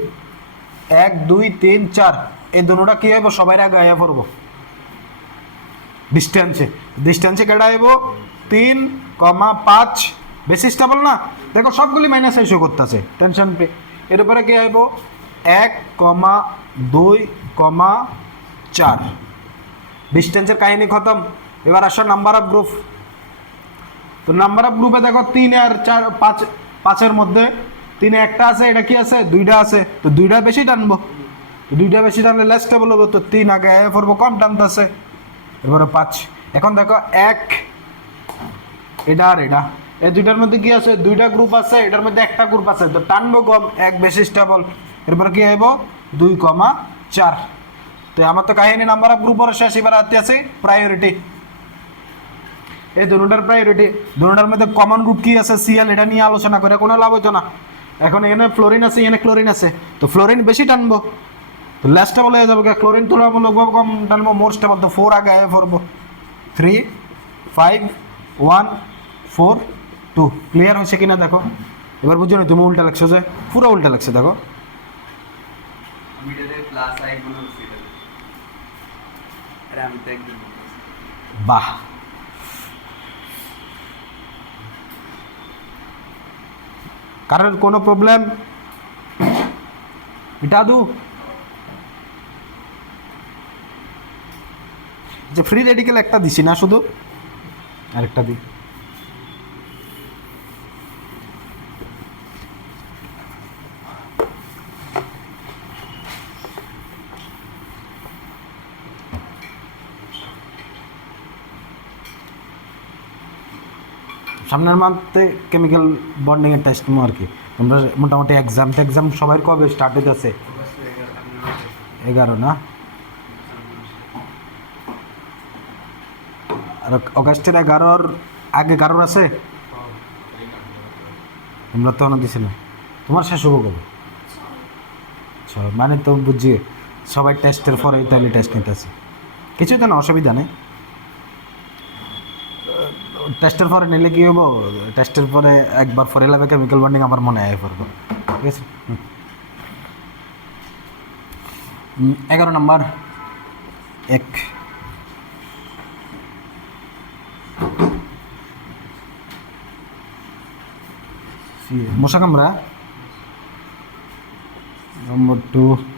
1 2 3 4 এই দুটোটা কি হইব সবাই আগে আয়া পড়ব ডিস্টেন্সে কেডা হইব 3 5 বেশি স্টেবল না দেখো সবগুলি মাইনাস এসে করতেছে টেনশন পে এর উপরে কি আইব 1 2 4 ডিস্টেন্সের কাহিনী খতম এবার আসো নাম্বার অফ গ্রুপ তো নাম্বার অফ গ্রুপে দেখো 3 আর 4 5 এর মধ্যে 3 একটা আছে এটা কি আছে দুইটা আছে তো দুইটা বেশি টানবো দুইটা বেশি টানলে লেস স্টেবল হবে তো 3 আগে আয় পড়বো কম টানতেছে এবারে 5 এখন দেখো 1 এটা আর এটা এই দুইটার মধ্যে কি আছে দুইটা গ্রুপ আছে এটার মধ্যে একটা গ্রুপ আছে তো টানবো কম এক বেশি স্টেবল এরপর কি আইব 2 4 তো আমার তো কাহিনী নাম্বার অফ গ্রুপ আর শেষ এবার হাতে আছে প্রায়োরিটি এই দুটোটার প্রায়োরিটি দুটোটার মধ্যে কমন গ্রুপ কি আছে সিএল এটা নিয়ে আলোচনা করে কোনো লাভ হতো না এখন এখানে ফ্লোরিন আছে এখানে ক্লোরিন আছে তো ফ্লোরিন বেশি টানবো তো লেস স্টেবল হয়ে যাবে ক্লোরিন তুলনামূলকভাবে কম টানবো মোর স্টেবল তো 4 আগে আয় পড়বো 3 5 1 4 2 ক্লিয়ার হয়েছে কিনা দেখো এবার বুঝছো না তুমি উল্টা লাগছো যে পুরো উল্টা লাগছে দেখো মিডলে প্লাস আই মনে হচ্ছে এটা আমি তো একদম বাহ কারোর কোনো প্রবলেম মিটা দু যে ফ্রি রেডিকেল একটা দিছি না শুধু আরেকটা দিই সামনের মান্থে কেমিক্যাল বন্ডিং এর টেস্ট আর কি তোমরা মোটামুটি এক্সাম সবাই কবে স্টার্ট হতে আছে 11 না আর অগাস্টের 11 আগে 11 আছে তোমরা তো না দিছে না তোমার শেষ হবো কবে আচ্ছা মানে তো বুঝছি সবাই টেস্টের পরে তাহলে টেস্ট নিতেছে কিছুই তো না অসুবিধা নেই টেস্টের পরে নিলে কি হবো টেস্টের পরে একবার পরে লাগবে কেমিক্যাল বন্ডিং আমার মনে আয় পড়বো ঠিক আছে 11 নম্বর 1 মশা কামড়া নম্বর 2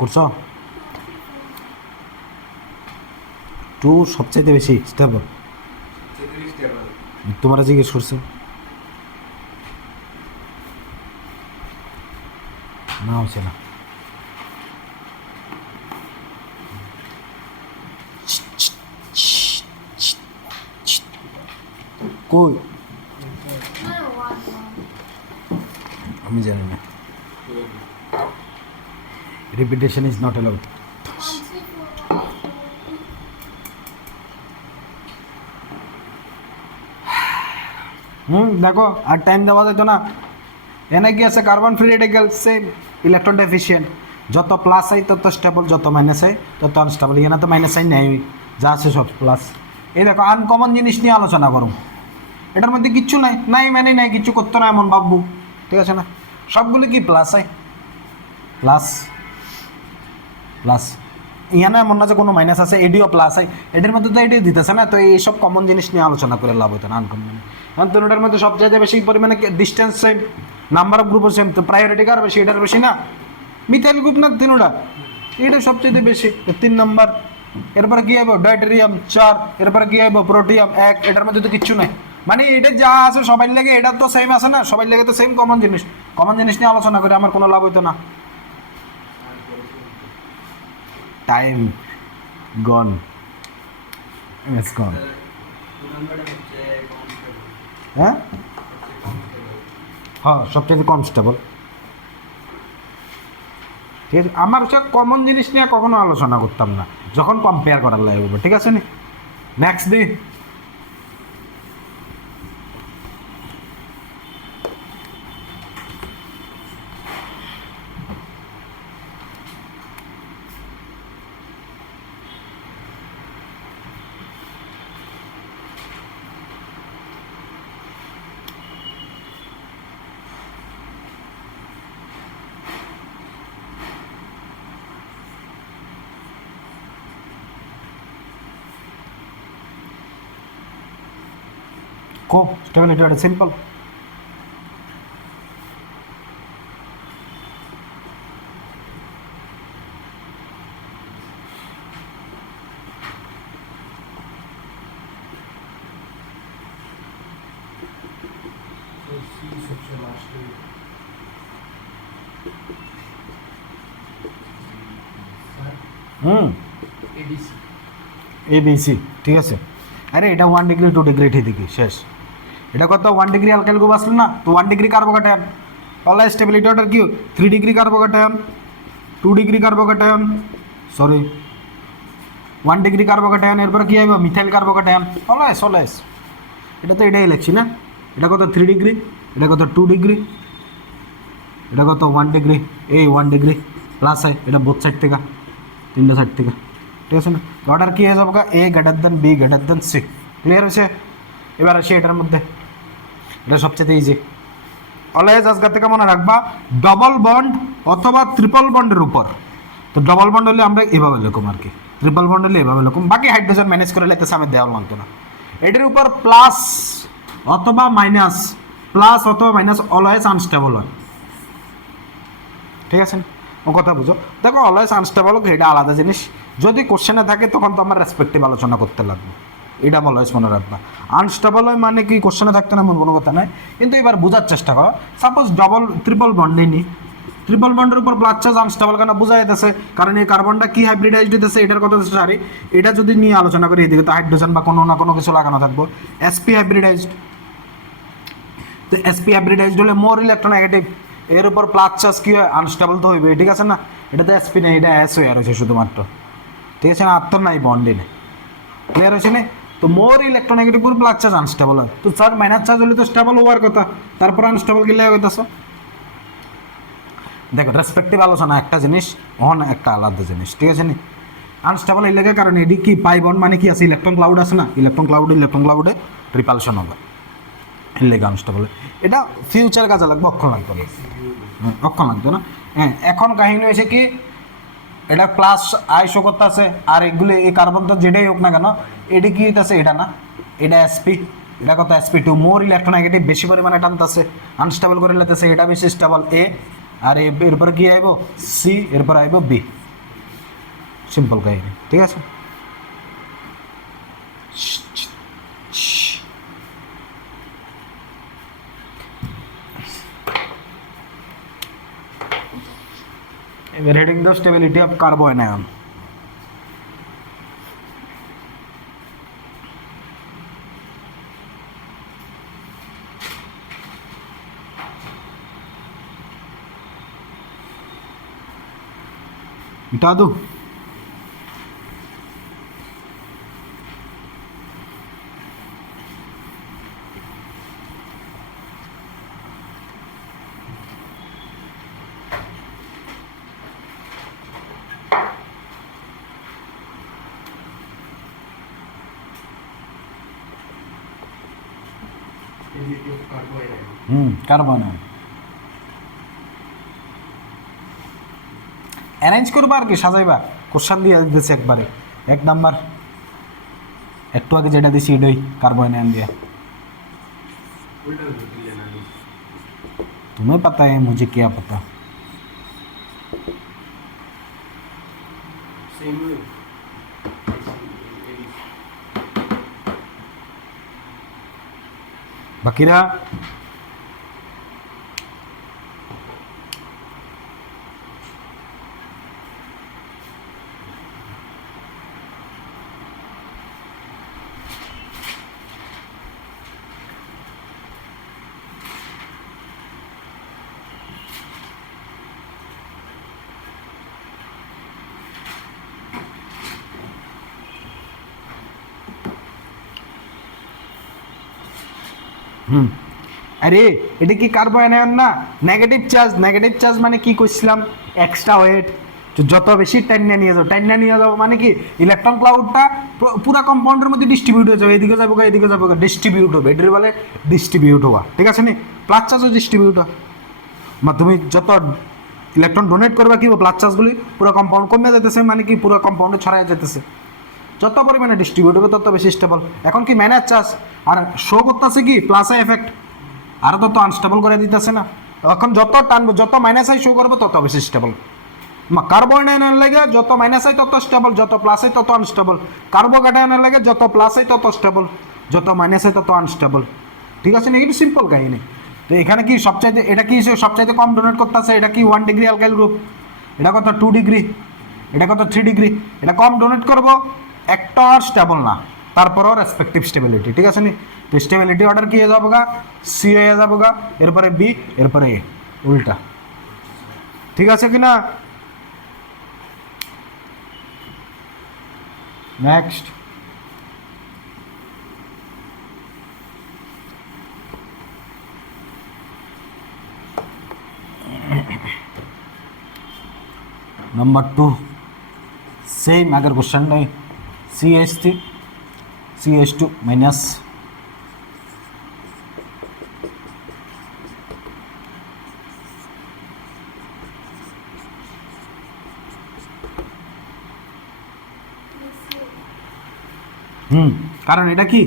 করছো 2 সবচাইতে বেশি স্টেবল তোমরা জিজ্ঞেস করছো না হচ্ছে না কই আমি জানি না রিপিটেশন ইজ নট অ্যালাউড দেখো আর টাইম দেওয়া যেত না এনে কি আছে carbon free radical same electron deficient যত প্লাস আই তত স্টেবল যত মাইনাস আই তত আনস্টেবল এখানে তো মাইনাস আই নেই যা আছে সব প্লাস এই দেখো আনকমন জিনিস নিয়ে আলোচনা করুন এটার মধ্যে কিচ্ছু নাই নাই মানে নাই কিছু করতো না এমন ভাববো ঠিক আছে না সবগুলি কি plus I plus plus Iyana এমন না যে কোনো মাইনাস আছে এডিও প্লাস আই এটার মধ্যে তো এডিও দিতেছে না তো এইসব কমন জিনিস নিয়ে আলোচনা করে লাভ হতো না আনকমন কারণ দুটোটার মধ্যে সবচেয়ে বেশি পরিমাণে ডিস্টেন্স সেম নাম্বার অফ গ্রুপও সেম তো প্রায়োরিটি কার বেশি এটার বেশি না মিথাইল গ্রুপ না তিনোটা এটা সবচেয়ে বেশি 3 নম্বর এরপরে কি হবে ডাইটেরিয়াম 4 এরপরে কি হবে প্রোটিয়াম 1 এটার মধ্যে তো কিচ্ছু নাই মানে এটা যা আছে সবাই লাগে এটা তো সেম আছে না সবাই লাগে তো সেম কমন জিনিস নিয়ে আলোচনা করে আমার কোনো লাভ হইতো না টাইম গন ইটস গন হ্যাঁ হ্যাঁ সবচেয়ে কম স্টেবল ঠিক আছে আমার হচ্ছে কমন জিনিস নিয়ে কখনো আলোচনা করতাম না যখন কম্পেয়ার করার লাগবে ঠিক আছে নি next day Co-stability is simple. ABC ঠিক আছে আরে এটা 1 ডিগ্রি 2 ডিগ্রি ঠিক দিকে শেষ এটা কত 1 ডিগ্রি অ্যালকাইল গ্রুপ আসলো না তো 1 ডিগ্রি কার্বোক্যাটায়ন তাহলে স্টেবিলিটি অর্ডার কি 3 degree carbocation 2 degree carbocation sorry 1 degree carbocation এরপর কি হবে মিথাইল কার্বোক্যাটায়ন অলওয়েজ এটা তো এটাই লিখছি না এটা কত 3 ডিগ্রি এটা কত 2 ডিগ্রি এটা কত 1 ডিগ্রি এই 1 ডিগ্রি প্লাস হয় এটা বোথ সাইড থেকে তিনটা সাইড থেকে ঠিক আছে না অর্ডার কি হয়ে যাবে A greater than B greater than C clear হয়েছে এবার আসি এটার মধ্যে এটা সবচেয়ে ইজি অলওয়েজ আজকে থেকে মনে রাখবা ডবল বন্ড অথবা ট্রিপল বন্ডের উপর তো ডবল বন্ড হলে আমরা এভাবে লিখুম আর কি ট্রিপল বন্ড হলে এভাবে লিখুম বাকি হাইড্রোজেন ম্যানেজ করে লেতেছে আমি দেওয়া মানতো না এটার উপর প্লাস অথবা মাইনাস অলওয়েজ আনস্টেবল হয় ঠিক আছে ও কথা বুঝো দেখো অলওয়েজ আনস্টেবল এটা আলাদা জিনিস যদি কোশ্চেনে থাকে তখন তো আমার রেসপেক্টিভ আলোচনা করতে লাগবে এটা অলওয়েজ মনে রাখবা আনস্টেবল হয় মানে কি কোশ্চেনে থাকতে না এমন কোনো কথা নাই কিন্তু এবার বোঝার চেষ্টা করো সাপোজ ট্রিপল বন্ড নেই ট্রিপল বন্ডের উপর প্লাস চার্জ আনস্টেবল কেন বোঝা যেতেছে কারণ এই কার্বনটা কি হাইব্রিডাইজড হইতেছে এটার কথা সারি এটা যদি নিয়ে আলোচনা করি এদিকে তো হাইড্রোজেন বা কোনো না কোনো কিছু লাগানো থাকবো এসপি হাইব্রিডাইজড তো এসপি হাইব্রিডাইজড হলে মোর ইলেকট্রোনেগেটিভ এর উপর প্লাস চার্জ কি হয় আনস্টেবল তো হইবে ঠিক আছে না এটা তো এসপি নেই এটা এস হয়ে রয়েছে শুধুমাত্র ঠিক আছে না আত্মর নাই বন্ডে নেই ক্লিয়ার হয়েছে না তো মোর ইলেকট্রোনেগেটিভ উপর প্লাস চার্জ আনস্টেবল হয় তো স্যার মাইনাস চার্জ হলে তো স্টেবল হওয়ার কথা তারপর আনস্টেবল গেলে হইতেছ দেখো রেসপেক্টিভ আলোচনা একটা জিনিস অন একটা আলাদা জিনিস ঠিক আছে নি আনস্টেবল এই লেগে কারণ এডি কি পাই বন্ড মানে কি আছে ইলেকট্রন ক্লাউড আছে না ইলেকট্রন ক্লাউডে রিপালশন হবে এর লেগে আনস্টেবল এটা ফিউচার কাজে লাগবে অক্ষণ লাগবে না হ্যাঁ এখন কাহিনী হয়েছে কি এটা প্লাস আই শো করতে আছে আর এগুলি এই কার্বন তো যেটাই হোক না কেন এটা কি হইতেছে এটা না এটা এসপি এটা কত এসপি টু মোর ইলেকট্রোনেগেটিভ বেশি পরিমাণে টানতেছে আনস্টেবল করে লেতেছে এটা বেশি স্টেবল এ আর এরপর কি আইব সি এরপর আইব বি সিম্পল কাহিনী ঠিক আছে Reading the stability of carbanion. मिटा दो। कार्बन অ্যারেঞ্জ করবা আর কি সাজাইবা কোশ্চেন দিয়ে দিতেছে একবারে 1 নাম্বার একটু আগে যেটা দিছি এটাই कार्बोनेन दिया उल्टा हो लेना नहीं तुम्हें पता है मुझे क्या पता सेम वे बकीरा আরে এটা কি কার্বন না নেগেটিভ চার্জ মানে কি কইছিলাম এক্সট্রা ওয়েট যত বেশি টাইনা নিয়ে যাও মানে কি ইলেকট্রন ক্লাউডটা পুরো কম্পাউন্ডের মধ্যে ডিস্ট্রিবিউট হয়ে যাবে এদিকে যাবো ডিস্ট্রিবিউট হবে এটার বলে ডিস্ট্রিবিউট হওয়া ঠিক আছে নি প্লাস চার্জও ডিস্ট্রিবিউট হয় তুমি যত ইলেকট্রন ডোনেট করবে কি প্লাস চার্জগুলি পুরো কম্পাউন্ড কমে যেতেছে মানে কি পুরো কম্পাউন্ডে ছড়ায় যেতেছে যত পরিমাণে ডিস্ট্রিবিউট হবে তত বেশি স্টেবল এখন কি মাইনাস চার্জ আর শো করতেছে কি প্লাস এফেক্ট আর তত আনস্টেবল করে দিতেছে না এখন যত টানবো যত মাইনাস আই শো করবো তত বেশি স্টেবল কার্বনের লাগে যত মাইনাস আই তত স্টেবল যত প্লাস আই তত আনস্টেবল কার্বোক্যাটায়নের লাগে যত প্লাস আই তত স্টেবল যত মাইনাস আই তত আনস্টেবল ঠিক আছে না কিন্তু সিম্পল কাহিনী তো এখানে কি সবচাইতে এটা কি সবচাইতে কম ডোনেট করতেছে এটা কি 1 ডিগ্রি অ্যালকাইল গ্রুপ এটা কত 2 ডিগ্রি এটা কত 3 ডিগ্রি এটা কম ডোনেট করব একটা স্টেবল না তারপরও রেসপেক্টিভ স্টেবিলিটি ঠিক আছে নি তো স্টেবিলিটি অর্ডার কি হয়ে যাবো গা সি হয়ে যাবো গা এরপরে বি এরপরে এ উল্টা ঠিক আছে কি না নেক্সট नंबर 2 सेम अगर क्वेश्चन नहीं CH2 माइनस কারণ এটা কি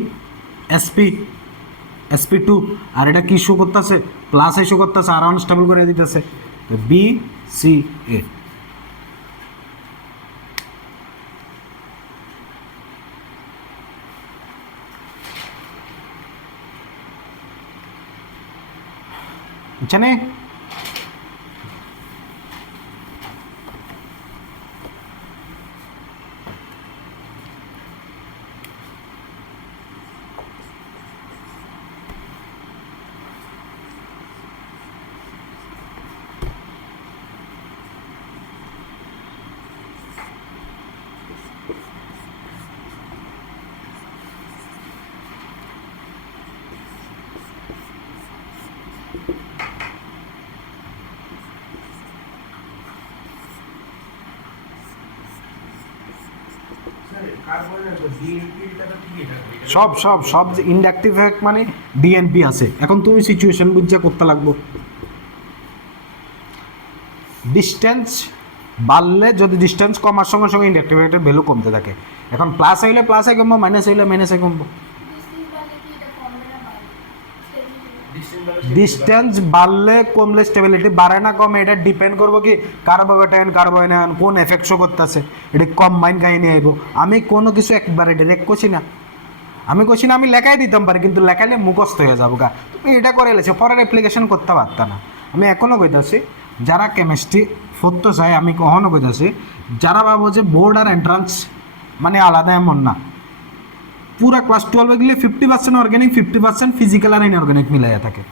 sp2 আর এটা কি শো করতেছে প্লাস এ শো করতেছে আর আনস্টেবল করে দিতেছে তো বি সি এ चने সব যে ইন্ডাকটিভ এফেক্ট মানে ডিএনপি আছে এখন তুমি সিচুয়েশন বুঝে করতে লাগবো ডিস্টেন্স বাড়লে যদি ডিস্টেন্স কমার সঙ্গে সঙ্গে ইন্ডাকটিভ এফেক্টের ভ্যালু কমতে থাকে এখন প্লাস হইলে প্লাসে কমবো মাইনাস হইলে মাইনাসে কমবো ডিস্টেন্স বাড়লে কমলে স্টেবিলিটি বাড়ে না কমে এটা ডিপেন্ড করবো কি কার্বোক্যাটায়ন কোন এফেক্ট শো করতেছে এটা কম্বাইন কাহিনী আইব আমি কোনো কিছু একবারে ডাইরেক্ট করছি না আমি লেখাই দিতাম পারি কিন্তু লেখাইলে মুখস্থ হয়ে যাবো গা তুমি এটা করে এলেছে পরের অ্যাপ্লিকেশন করতে পারত না আমি এখনও কইতাছি যারা কেমিস্ট্রি পড়তে চায় আমি কখনও কইতাছি যারা ভাবো যে বোর্ড আর এন্ট্রান্স মানে আলাদা এমন না পুরা ক্লাস 12 গেলে 50% অর্গানিক 50% ফিজিক্যাল আর ইনঅর্গানিক মিলাইয়া থাকে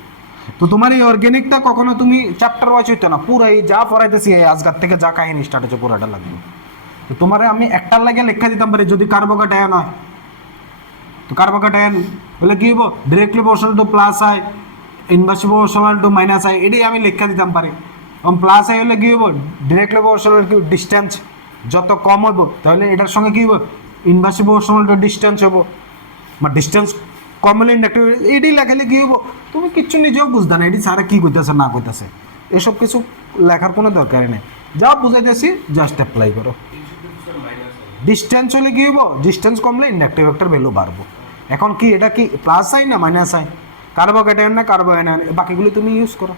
তো তোমার এই অর্গানিকটা কখনো তুমি চ্যাপ্টার ওয়াইজ হইতো না, পুরো এই যা পড়াইতেছি এই আজকাল থেকে যা কাহিনী স্টার্ট হচ্ছে পুরাটা লাগবে। তো তোমারে আমি একটার লাগে লেখা দিতাম পারি যদি কার্বোকেটায়ন হয়, তো কার্বোকেটায়ন হলে কি হইব directly proportional to plus I, inversely proportional to minus I, এটাই আমি লেখা দিতাম পারি। এবং প্লাস আই হলে কি হইব ডিরেক্টলি প্রপোর্শনাল কি ডিস্টেন্স যত কম হইব তাহলে এটার সঙ্গে কি হইব ইনভার্সলি প্রপোর্শনাল টু ডিস্টেন্স হইব, বা ডিস্টেন্স কম হলে ইন্ডাকটিভ, এটাই লেখালে কি হইব তুমি কিচ্ছু নিজেও বুঝতে না এটি স্যারে কী করতেছে না করতেছে, এসব কিছু লেখার কোনো দরকারই নেই, যা বুঝাইতেছি জাস্ট অ্যাপ্লাই করো। ডিস্টেন্স হলে কি হইব ডিস্টেন্স কমলে ইন্ডাকটিভ ভেক্টর ভ্যালু বাড়বো। এখন কি এটা কি প্লাস আই না মাইনাস আই, কার্বোকেটায়ন না কার্বোয়ানায়ন, বাকিগুলো তুমি ইউজ করো।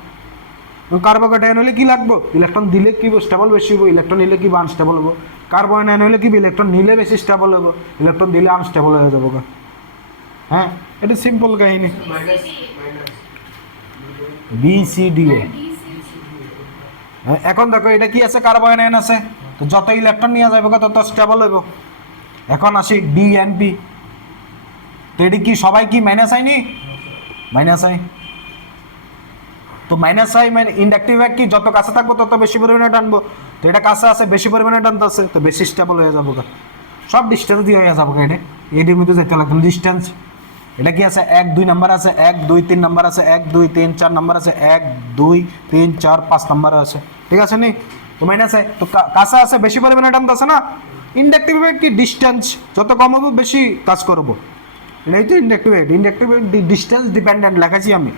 কার্বোকেটায়ন হলে কি লাগবো ইলেকট্রন দিলে কি স্টেবল বেশি হবো, ইলেকট্রন নিলে কি আনস্টেবল হবো। কার্বোয়ানায়ন হলে কি ইলেকট্রন নিলে বেশি স্টেবল হবো, ইলেকট্রন দিলে আনস্টেবল হয়ে যাবো। হ্যাঁ এটা সিম্পল কাহিনী। B C D A. এখন দেখো এটা কি আছে কার্বোয়ানায়ন আছে, তো যত ইলেকট্রন নিয়ে যাবে তত স্টেবল হইব। এখন আসি ডি এন পি, তো এটি কি সবাই কি মাইনাস আই নি, মাইনাস আই, তো মাইনাস আই মানে ইন্ডাকটিভ কি যত কাছে থাকবো তত বেশি পরিমাণে টানবো, তো এটা কাছে আছে বেশি পরিমাণে টানতেছে তো বেশি স্টেবল হয়ে যাবো, সব ডিস্টেন্স দিয়ে হয়ে যাবো। এটা এটির মধ্যে যেতে লাগবে ডিস্টেন্স, এটা কি আছে 1 2 নাম্বার আছে, 1 2 3 নাম্বার আছে, 1 2 3 4 নাম্বার আছে, 1 2 3 4 5 নাম্বার আছে, ঠিক আছে নি, তো মাইনাস আই তো কাছে আছে বেশি পরিমাণে টানতেছে না, ইন্ডাকটিভ কি ডিস্টেন্স যত কম হবে বেশি কাজ করবো, এটাই তো ইন্ডাকটিভ ডিস্টেন্স ডিপেন্ডেন্ট লেখাচ্ছি আমি,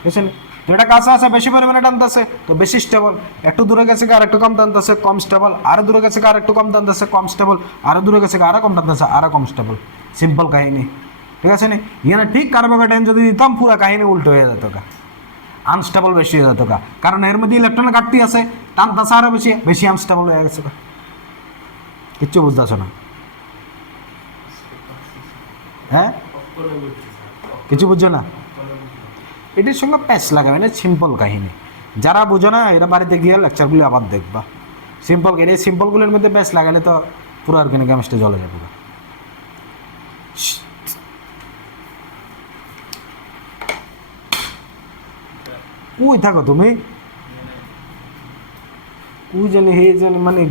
ঠিক আছে। তো এটা কাছে আছে বেশি পরিমাণে টানতেছে তো বেশি স্টেবল, একটু দূরে গেছে আর একটু কম টানতেছে কম স্টেবল, আরো দূরে গেছে আর একটু কম টানতেছে কম স্টেবল, আরো দূরে গেছে আরো কম টানতেছে আরো কম স্টেবল, সিম্পল কাহিনী, ঠিক আছে নি। এখানে ঠিক কার্বোকেটায়ন যদি দিতাম পুরো কাহিনী উল্টো হয়ে যেত, আনস্টেবল বেশি হয়ে যেত, কারণ এর মধ্যে ইলেকট্রনের ঘাটতি আছে, টানতেছে আরো বেশি বেশি আনস্টেবল হয়ে গেছে, কিচ্ছু বুঝতেছো না, হ্যাঁ কিছু বুঝছো না, এটির সঙ্গে প্যাচ লাগাবে না, সিম্পল কাহিনী, যারা বুঝো না এরা বাড়িতে গিয়ে লেকচারগুলো আবার দেখবা, সিম্পল এই সিম্পলগুলোর মধ্যে প্যাচ লাগালে তো পুরো অর্গানিক কেমিস্ট্রি জ্বলে যাবে। কই থাকো তুমি, কই জানি হে জানি মানে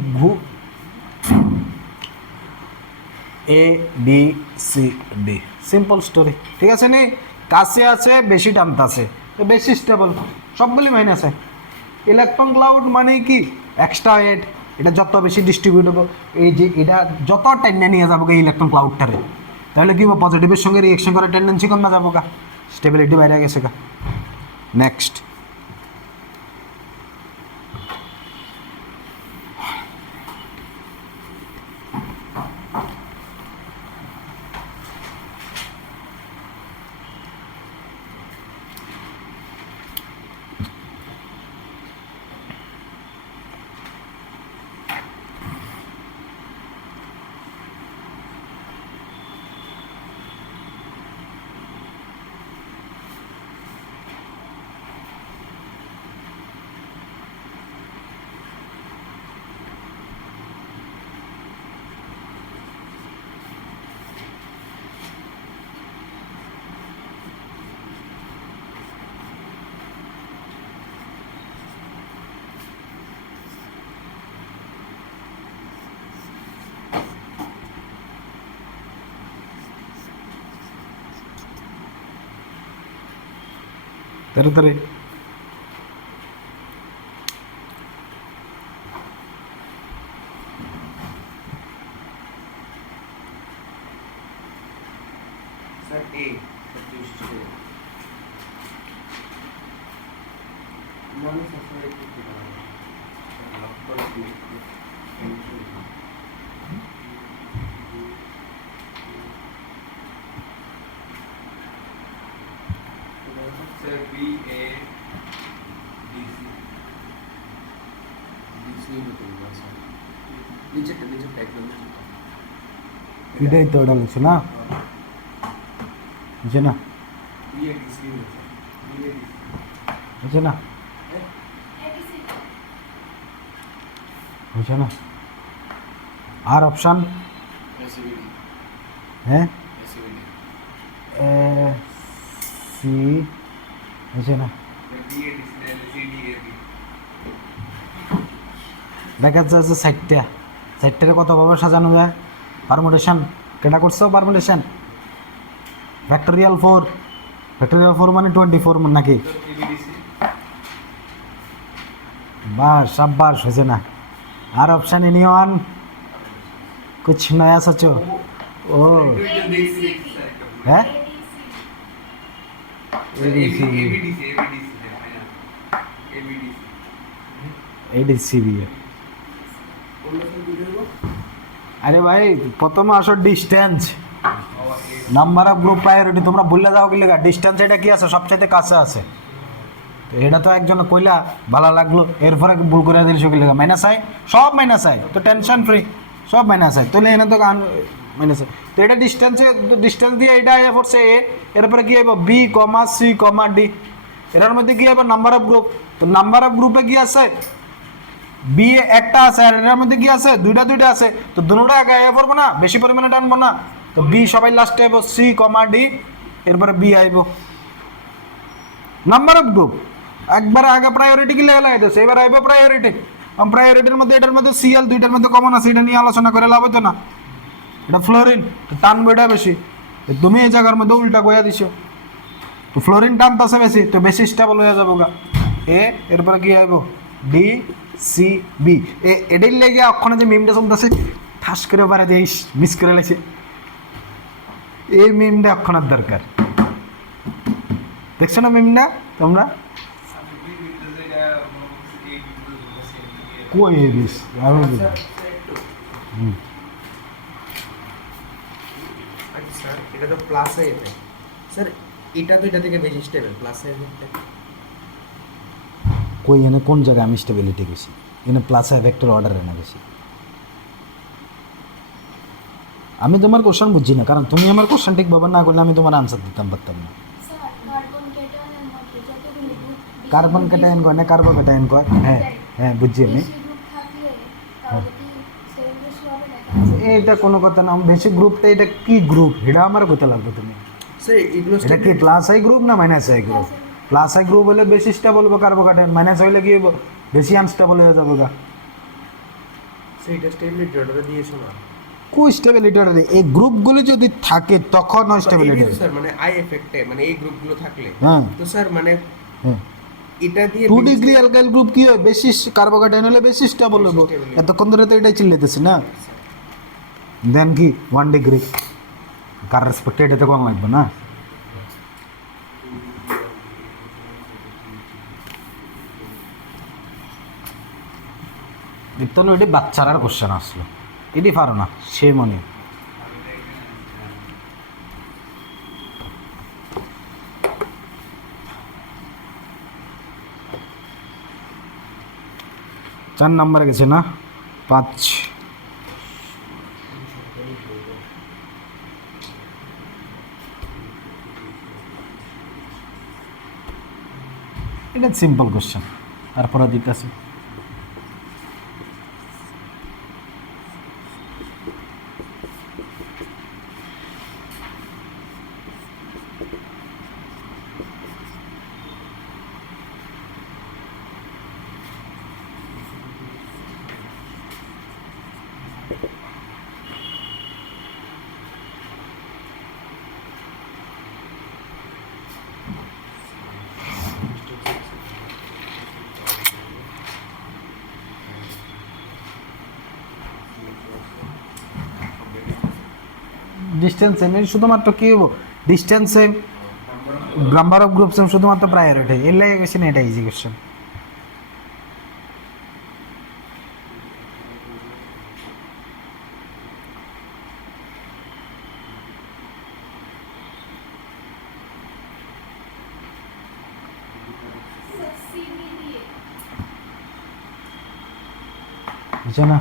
A B C D simple story, ঠিক আছে নি, কাছে আছে বেশি টানতাছে তো বেশি স্টেবল, সবগুলি মাইনাস আছে। ইলেকট্রন ক্লাউড মানে কি এক্সট্রা ওয়েট, এটা যত বেশি ডিস্ট্রিবিউটেবল, এই যে এটা যত টেন্ডে নিয়ে যাবো এই ইলেকট্রন ক্লাউডটারে তাহলে কি পজিটিভের সঙ্গে রিয়েকশন করার টেন্ডেন্সি কমে যাবো, স্টেবিলিটি বাইরে গেছে। নেক্সট তাড়াতাড়ি এটাই তো ওটা লিখছো না, বুঝছে না, বুঝছে না, বুঝছে না, আর অপশান হ্যাঁ এ সি বুঝছে না বিএডিসি না সিডিএবি দেখা যাচ্ছে সাইটটারে কতভাবে সাজানো যায় পারমুটেশন কেটা করছো পারমুটেশন ফ্যাক্টরিয়াল 4 মানে 24 নাকি এবিডিসি বাস शाबाश হয়েছে না আর অপশন এনিওয়ান कुछ नया सोचो ओ হ্যাঁ এবিডিসি এডিসিবি আরে ভাই প্রথমে আসো distance number of group priority তোমরা ভুলে যাও কি লেখা ডিস্টেন্স এটা কি আছে সবচাইতে কাছে আছে তো এটা তো একজন কইলা ভালো লাগলো এরপরে ভুল করে দিলছো কি লেখা মাইনাস আই সব মাইনাস আই তো টেনশন ফ্রি সব মাইনাস আই তাহলে এনে তো মাইনাস আই তো এটা ডিস্টেন্স দিয়ে এটা আইয়া পড়ছে এ এরপরে কি আইব B comma c comma D এটার মধ্যে কি আইব নাম্বার অফ গ্রুপ তো নাম্বার অফ গ্রুপে কি আছে বি একটা আছে আর এটার মধ্যে কি আছে দুইটা আছে তো দুটোটা আগে আইয়া পড়বো না বেশি পরিমাণে টানবো না তো বি সবাই লাস্টে আইব সি কমা ডি এরপরে বি আইব নাম্বার অফ গ্রুপ একবার আগে প্রায়োরিটি কি লেগে লাগাইতেছে এবার আইব প্রায়োরিটি প্রায়োরিটির মধ্যে এটার মধ্যে সিএল দুইটার মধ্যে কমন আছে এটা নিয়ে আলোচনা করে লাভ হতো না এটা ফ্লোরিন টানবো এটা বেশি তুমি এই জায়গার মধ্যে উল্টা গোয়া দিছো তো ফ্লোরিন টানতেছে বেশি তো বেশি স্টেবল হয়ে যাবো গা এ এরপরে কি আইব ডি সি বি এটাই লেগে ওখানে যে মিমটা চলতেছে ঠাস করে পারে যে মিস করে লেছে এই মিমটা অক্ষণের দরকার দেখছো না মিমটা তোমরা কই এ বিস আরো আচ্ছা স্যার এটা তো প্লাস এতে স্যার এটা তো এটা থেকে বেশি স্টেবল প্লাস এফেক্টটা কই এনে কোন জায়গায় আমি স্টেবিলিটি গেছি এনে প্লাস এফেক্টের অর্ডার এনে গেছি আমি তোমার কোশ্চেন বুঝছি না কারণ তুমি আমার কোশ্চেন ঠিকভাবে না করলে আমি তোমার আনসার দিতাম পারতাম না কার্বন ক্যাটায়ন কয় না কার্বোক্যাটায়ন কয় হ্যাঁ হ্যাঁ বুঝছি আমি এইটা কোনো কথা না বেশি গ্রুপটা এটা কি গ্রুপ এটা আমার কথা লাগবে তুমি স্যার এগুলো এটা কি প্লাস আই গ্রুপ না minus I group plus I group হলে বেশি স্টেবল হবে কার্বোক্যাটায়ন মাইনাস হইলে কি হবে বেশি আনস্টেবল হয়ে যাবে গা স্যার এটা স্টেবিলিটি অর্ডার দিয়েছো না কো স্টেবিলিটি অর্ডার এই গ্রুপগুলো যদি থাকে তখন হয় স্টেবিলিটি স্যার মানে আই এফেক্টে মানে এই গ্রুপগুলো থাকলে হ্যাঁ তো স্যার মানে হ্যাঁ এটা দিয়ে 2 ডিগ্রি অ্যালকাইল গ্রুপ কি হয় বেশি কার্বোক্যাটায়ন হলে বেশি স্টেবল হবে এতক্ষণ ধরে তো এটাই চিল্লাইতেছি না দেন কি 1 ডিগ্রি কার রেসপেক্টে এটাতে কম লাগবে না দেখতো না এটি বাচ্চারার কোশ্চেন আসলো এটি পারো না সে মনে চার নাম্বারে গেছে না 5 এটা সিম্পল কোশ্চেন তারপরে দিতেছি ডিস্টেন্স সেম শুধুমাত্র কি হবো distance same number of group same শুধুমাত্র প্রায়োরিটি এর লাগে কোশ্চেন এটা ইজি কোশ্চেন বুঝছো না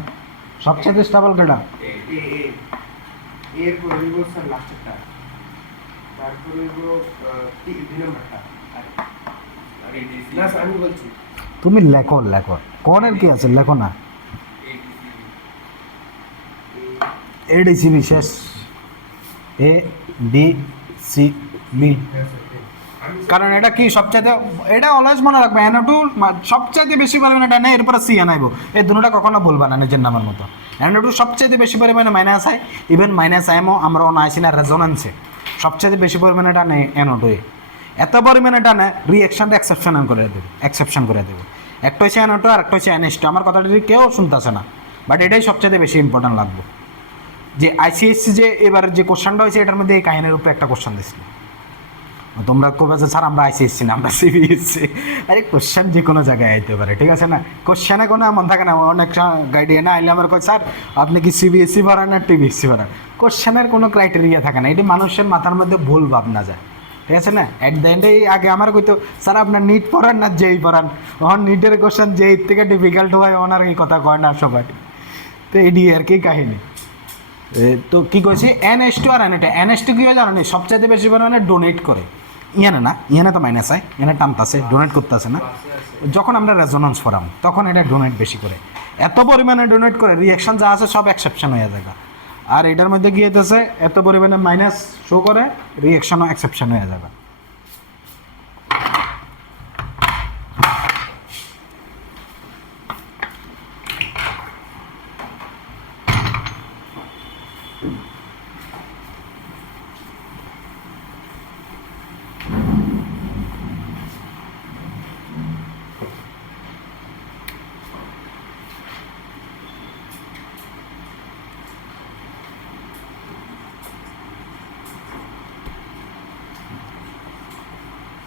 সবচেয়ে স্টেবল কেটা এর পরে হইব স্যার লাস্টেরটা তারপরে হইব 2 নাম্বারটা না স্যার আমি বলছি তুমি লেখো কোনের কি আছে লেখো না এডিসিবি শেষ এ ডি সি বি কারণ এটা কি সবচাইতে, এটা অলওয়েজ মনে রাখবে NO2 সবচাইতে বেশি পরিমাণে টানে, এরপরে CN আইব। এই দুটোটা কখনো ভুলবা না নিজের নামের মতো। NO2 সবচাইতে বেশি পরিমাণে মাইনাস আয়, ইভেন মাইনাস আইমও আমরা অনাইছি না রেজোনেন্সে সবচাইতে বেশি পরিমাণে টানে NO2 এ। এত পরিমাণে টানে রিঅ্যাকশনটা এক্সেপশন করে দেবে। একটা হচ্ছে NO2 আর একটা হচ্ছে NH2। আমার কথাটা কেউ শুনতেছে না, বাট এটাই সবচাইতে বেশি ইম্পর্টেন্ট লাগবে। যে ICSC যে এবার যে কোশ্চেনটা হয়েছে এটার মধ্যে এই কাহিনীর উপরে একটা কোশ্চেন দিচ্ছিল। তোমরা কবে যে স্যার আমরা ICSC না আমরা CBSC, আরে কোশ্চেন যে কোনো জায়গায় আইতে পারে, ঠিক আছে না? কোশ্চেনে কোনো এমন থাকে না, অনেক গাইডিয়ান আইলে আমার কয় স্যার আপনি কি CBSC পড়ান না TBSC পড়ান। কোশ্চেনের কোনো ক্রাইটেরিয়া থাকে না, এটি মানুষের মাথার মধ্যে ভুল ভাবনা যায়, ঠিক আছে না? অ্যাট দ্য এন্ডে আগে আমার কইতো স্যার আপনার নিট পড়ান না যেই পড়ান, ওখান নিটের কোশ্চেন যেই থেকে ডিফিকাল্ট হয় ওনার এই কথা কয় না সবাই। তো এটি আর কি কাহিনী। তো কী কইছি NH2 আর NH2 কী হয় জানো নি? সবচাইতে বেশি পরিমাণে ডোনেট করে। ইয়ানে তো মাইনাস হয়, ইয়ানে টানতাছে, ডোনেট করতেছে না। যখন আমরা রেজোনেন্স পড়াম তখন এটা ডোনেট বেশি করে, এত পরিমাণে ডোনেট করে রিঅ্যাকশন যা আছে সব এক্সেপশন হয়ে যায়। আর এটার মধ্যে গিয়ে যেতেছে এত পরিমাণে মাইনাস শো করে, রিঅ্যাকশনও এক্সেপশন হয়ে যাবে।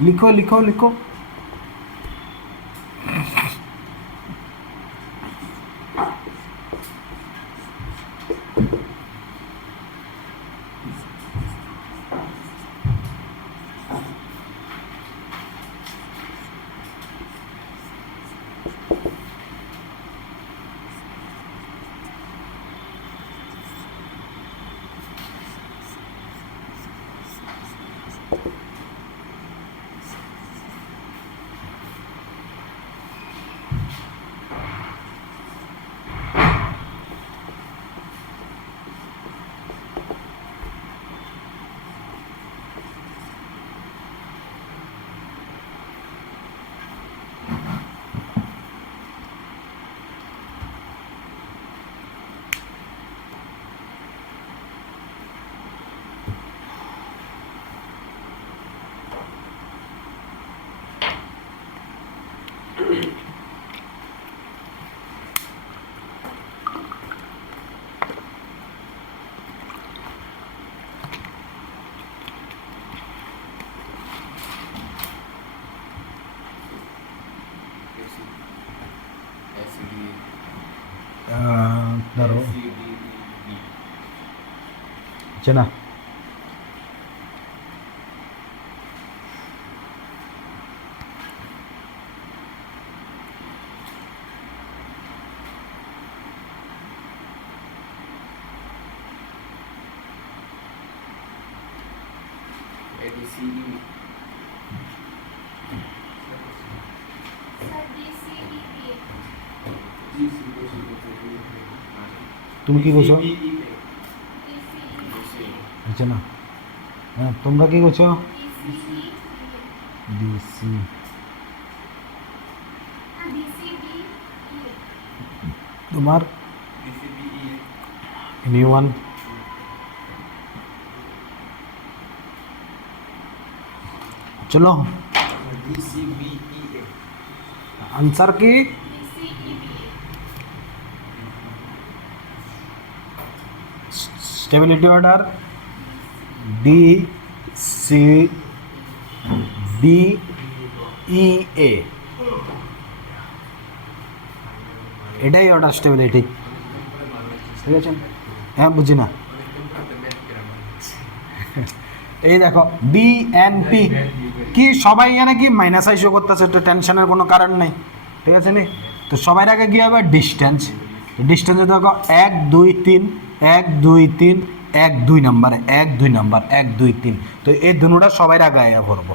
লিখো লিখো লিখো। ধরো আচ্ছা না, তুমি কি করছো? আচ্ছা না, হ্যাঁ তোমরা কি করছো? ডিসি তোমার নিউ ওয়ান চলো आंसर की stability order D C B E A এটাই অর্ডার স্টেবিলিটি, ঠিক আছে? হ্যাঁ বুঝি না, এই দেখো বিএনপি কি সবাই এখানে কি মাইনাস আইসো করতেছে, তো টেনশনের কোনো কারণ নেই, ঠিক আছে নি? তো সবাই আগে কি হবে ডিস্টেন্স, ডিস্টেন্সে দেখো 1 2 3 1 2 3 1 2 নাম্বার 1 2 নাম্বার 1 2 3, তো এই দুটোটা সবাই আগে আয়া করবো,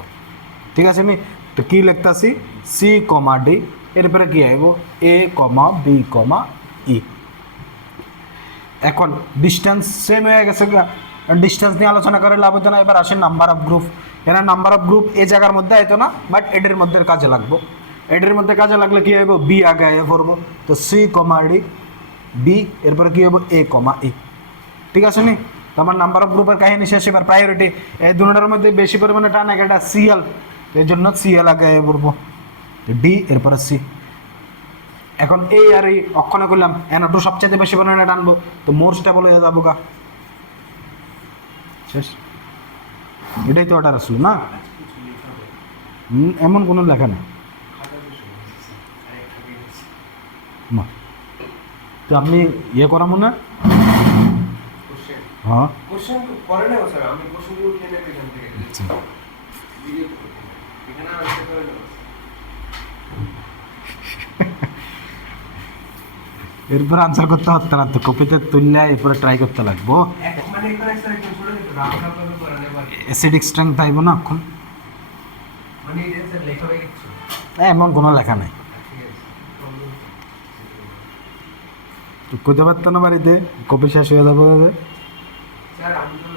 ঠিক আছে নি? তো কি লিখতাছি সি কমা ডি, এরপরে কি আইব এ কমা বি কমা ই। এখন ডিস্টেন্স সেম হয়ে গেছে, ডিস্টেন্স নিয়ে আলোচনা করে লাভ হতো না। এবার আসেন নাম্বার অফ গ্রুপ। এরা নাম্বার অফ গ্রুপ এই জায়গার মধ্যে আইতো না, বাট এডের মধ্যে কাজে লাগবো। এডের মধ্যে কাজে লাগলে কী হইব, বি আগে এ পড়বো, তো সি কমা ডি বি, এরপরে কী হইব এ কমা এ। ঠিক আছে নি? তো আমার নাম্বার অফ গ্রুপের কাহিনী শেষ। এবার প্রায়োরিটি, এই দুটার মধ্যে বেশি পরিমাণে টান একটা সিএল, এর জন্য সিএল আগে এ পড়বো, ডি এরপরে সি। এখন এই আর এই অক্ষণে করলাম এন2 সবচেয়ে বেশি পরিমাণে টানবো, তো মোর স্টেবল হয়ে যাবো গা, শেষ। এটাই তো অর্ডার আসলো না, এমন কোনো লেখা নেই। না তো আপনি ইয়ে করাবো না? হ্যাঁ কোশ্চেন করে নেব স্যার, আমি কোশ্চেনগুলো উঠিয়ে নেব এখান থেকে। আচ্ছা, ভিডিও এখানে আনসার করে নেব। এরপর আনসার করতে হচ্ছে না তো, কপিতে তুললে এরপরে ট্রাই করতে লাগবো। মানে এখানে স্যার একটু ছোট ছোট রাউন্ড রাউন্ড করে করে নেব আর কি। অ্যাসিডিক স্ট্রেংথ আইব না এখন, মানে এই যে স্যার লেখা হয়ে গেছে। এমন কোনো লেখা নেই। ঠিক আছে, তো কইতে পারতো না বাড়িতে, কপি শেষ হয়ে যাবো। স্যার আমি তো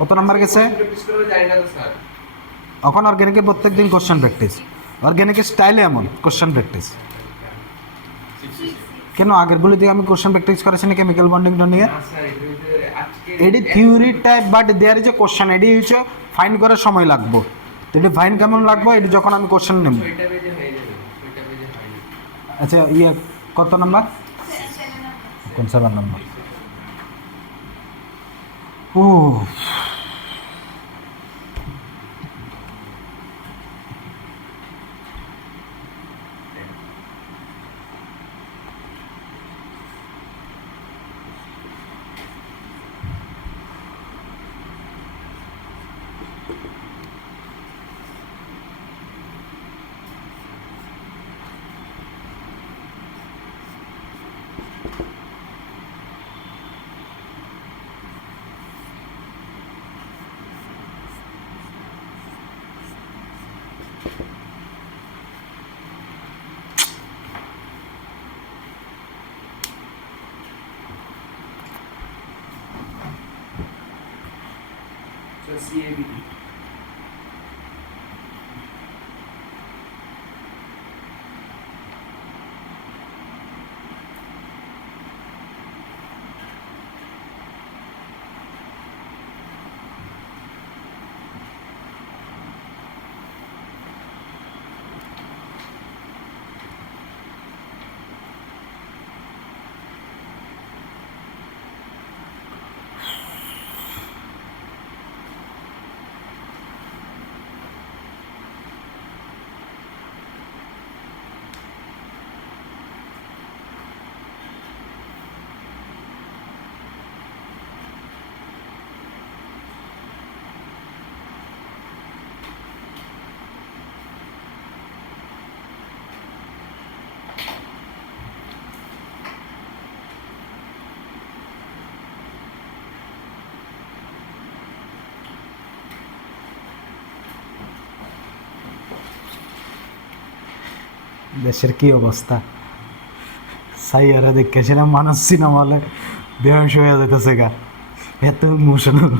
কত নাম্বার গেছে? প্র্যাকটিস করে জানি না তো স্যার। এখন অর্গ্যানিকের প্রত্যেক দিন কোশ্চেন প্র্যাকটিস, অর্গ্যানিকের স্টাইলে এমন কোশ্চেন প্র্যাকটিস। কেন আগেরগুলি দিয়ে আমি কোশ্চেন প্র্যাকটিস করেছি না কেমিক্যাল বন্ডিং নিয়ে? না স্যার এটা আজকে এটি theory type, but there is a question. এটি হচ্ছে ফাইন করার সময় লাগবো, তো এটি ফাইন কেমন লাগবো এটি যখন আমি কোশ্চেন নেব। ওইটা পেজে হয়ে যাবে, ওইটা পেজে হয় না। আচ্ছা ইয়ে কত নাম্বার? কোন 7 নাম্বার? ও স্যার সিএবি দেশের কি অবস্থা, সাইয়ারা দেখেছিলাম মানুষ সিনেমা হলে বেহস হয়ে যেতেছে গা, এত ইমোশনাল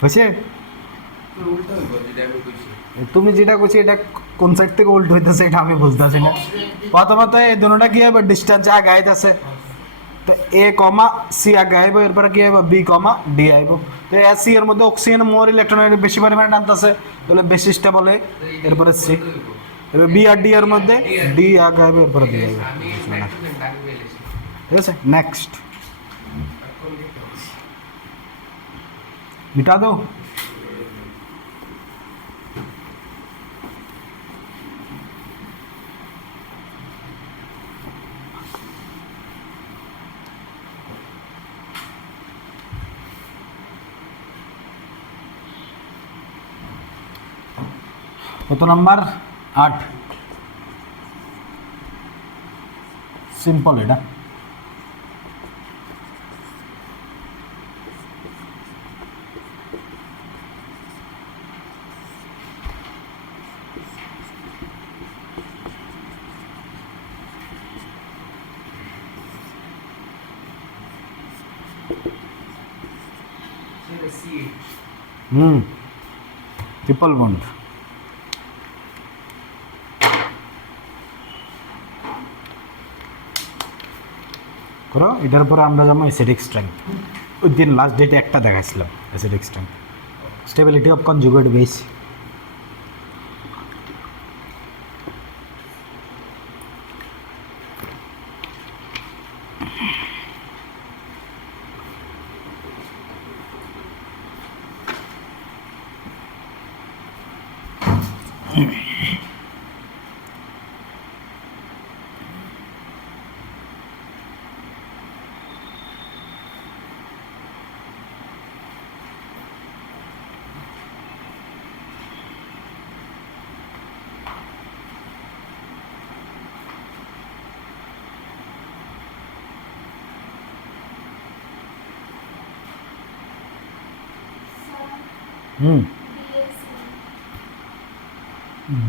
বুঝছে। তো উল্টো হইব যেটা আমি কইছি। তুমি যেটা করছি এটা কোন সাইড থেকে উল্টো হইতেছে এটা আমি বুঝতেছি না। প্রথমত এই দুটোটা কি হবে, ডিস্টেন্স আগে আইতেছে, তো এ কমা সি আগে আইব, এরপরে কি হবে বি কমা ডি আইব। তো এ সি এর মধ্যে অক্সিজেন মোর ইলেকট্রন বেশি পরিমাণে টানতেছে, তাহলে বেশি স্টেবল হয়, এরপরে সি। এবার বি আর ডি এর মধ্যে ডি আগে আইব, এরপরে ডি আইব। আমি নাইট্রোজেন ডাকে ফেলেছি। ঠিক আছে, নেক্সট এখন দেখতে হবে। মিটা দো। কত নাম্বার? 8। সিম্পল এটা। Triple bond. করো এটার পরে আমরা যাবো অ্যাসিডিক স্ট্রেংথ। ওই দিন লাস্ট ডেটে একটা দেখাইছিলাম acidic strength, stability of conjugate base.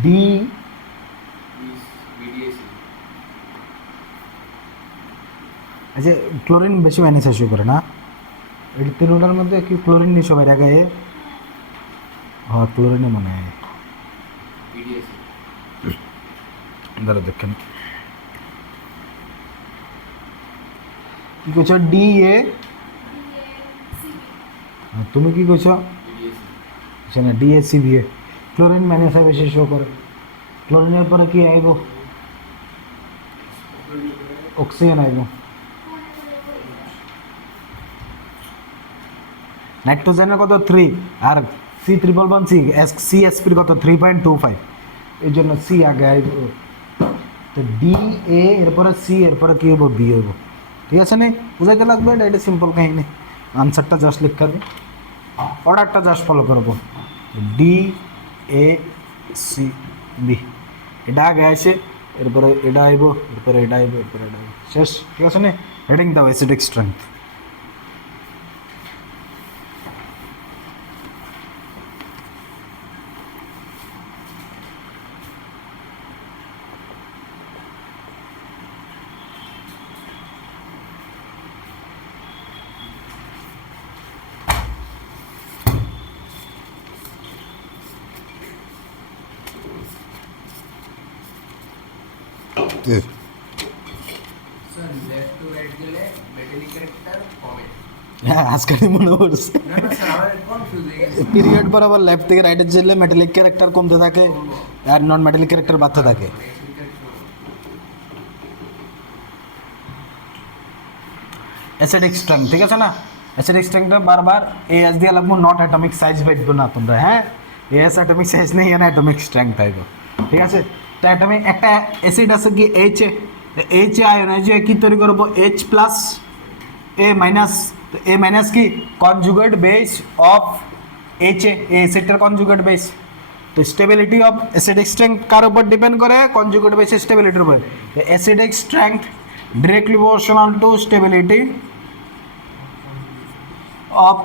D আচ্ছা, ক্লোরিন বেশি মাইনাস ইস্যু করে না? এই তিনটার মধ্যে কি ক্লোরিন নিয়ে সবাই রাখায়? হ্যাঁ ক্লোরিনে মনে হয়। দাঁড়া দেখেন কি করছো, ডি এ, তুমি কি করছো? না ডিএসিবিএ, ক্লোরিন মাইনাস বেশি শো করে। ক্লোরিনের পরে কি আইব? অক্সিজেন আইব। নাইট্রোজেনের কত 3, আর C triple bond C C এসপির কত 3.25, এই জন্য সি আগে আইব। তো ডি এ এরপরে সি, এরপরে কি হইব? বি হইব। ঠিক আছে, নেই বুঝাইতে লাগবে, এটা সিম্পল কাহিনী। আনসারটা জাস্ট লিখতে হবে, অর্ডারটা জাস্ট ফলো করবো। ডি এ সি বি, এটা আগে আসে, এরপরে এটা আইব, এরপরে এটা আইব, এরপরে এটা আইব, শেষ। ঠিক আছে, নে হেডিং দাও acidic strength. Sir left to right গেলে মেটালিক ক্যারেক্টার কমে। হ্যাঁ আজকে মনে পড়ছে, না না স্যার আমার কনফিউজ হয়ে গেছে। পিরিয়ড পর আবার লেফট থেকে রাইটে যেলে মেটালিক ক্যারেক্টার কমতে থাকে আর নন মেটালিক ক্যারেক্টার বাড়তে থাকে। অ্যাসিডিক স্ট্রেংথ, ঠিক আছে না? অ্যাসিডিক স্ট্রেংথটা বারবার এএস দিয়ে লাগবো, নট অ্যাটমিক সাইজ বাইবো না তোমরা। হ্যাঁ এএস অ্যাটমিক সাইজ নেই, না অ্যাটমিক স্ট্রেংথ আইব। ঠিক আছে, তো অ্যাটমিক একটা অ্যাসিড আছে কি এইচ এ, এইচ এ আয়নাইজ হয়ে কি তৈরি করবো? H plus A minus. তো এ মাইনাস কি? Conjugate base of H A, অ্যাসিডটার কনজুগেট বেস। তো স্টেবিলিটি অফ অ্যাসিডিক স্ট্রেংথ কার উপর ডিপেন্ড করে? কনজুগেট বেসের স্টেবিলিটির উপরে। Acidic strength directly proportional to stability of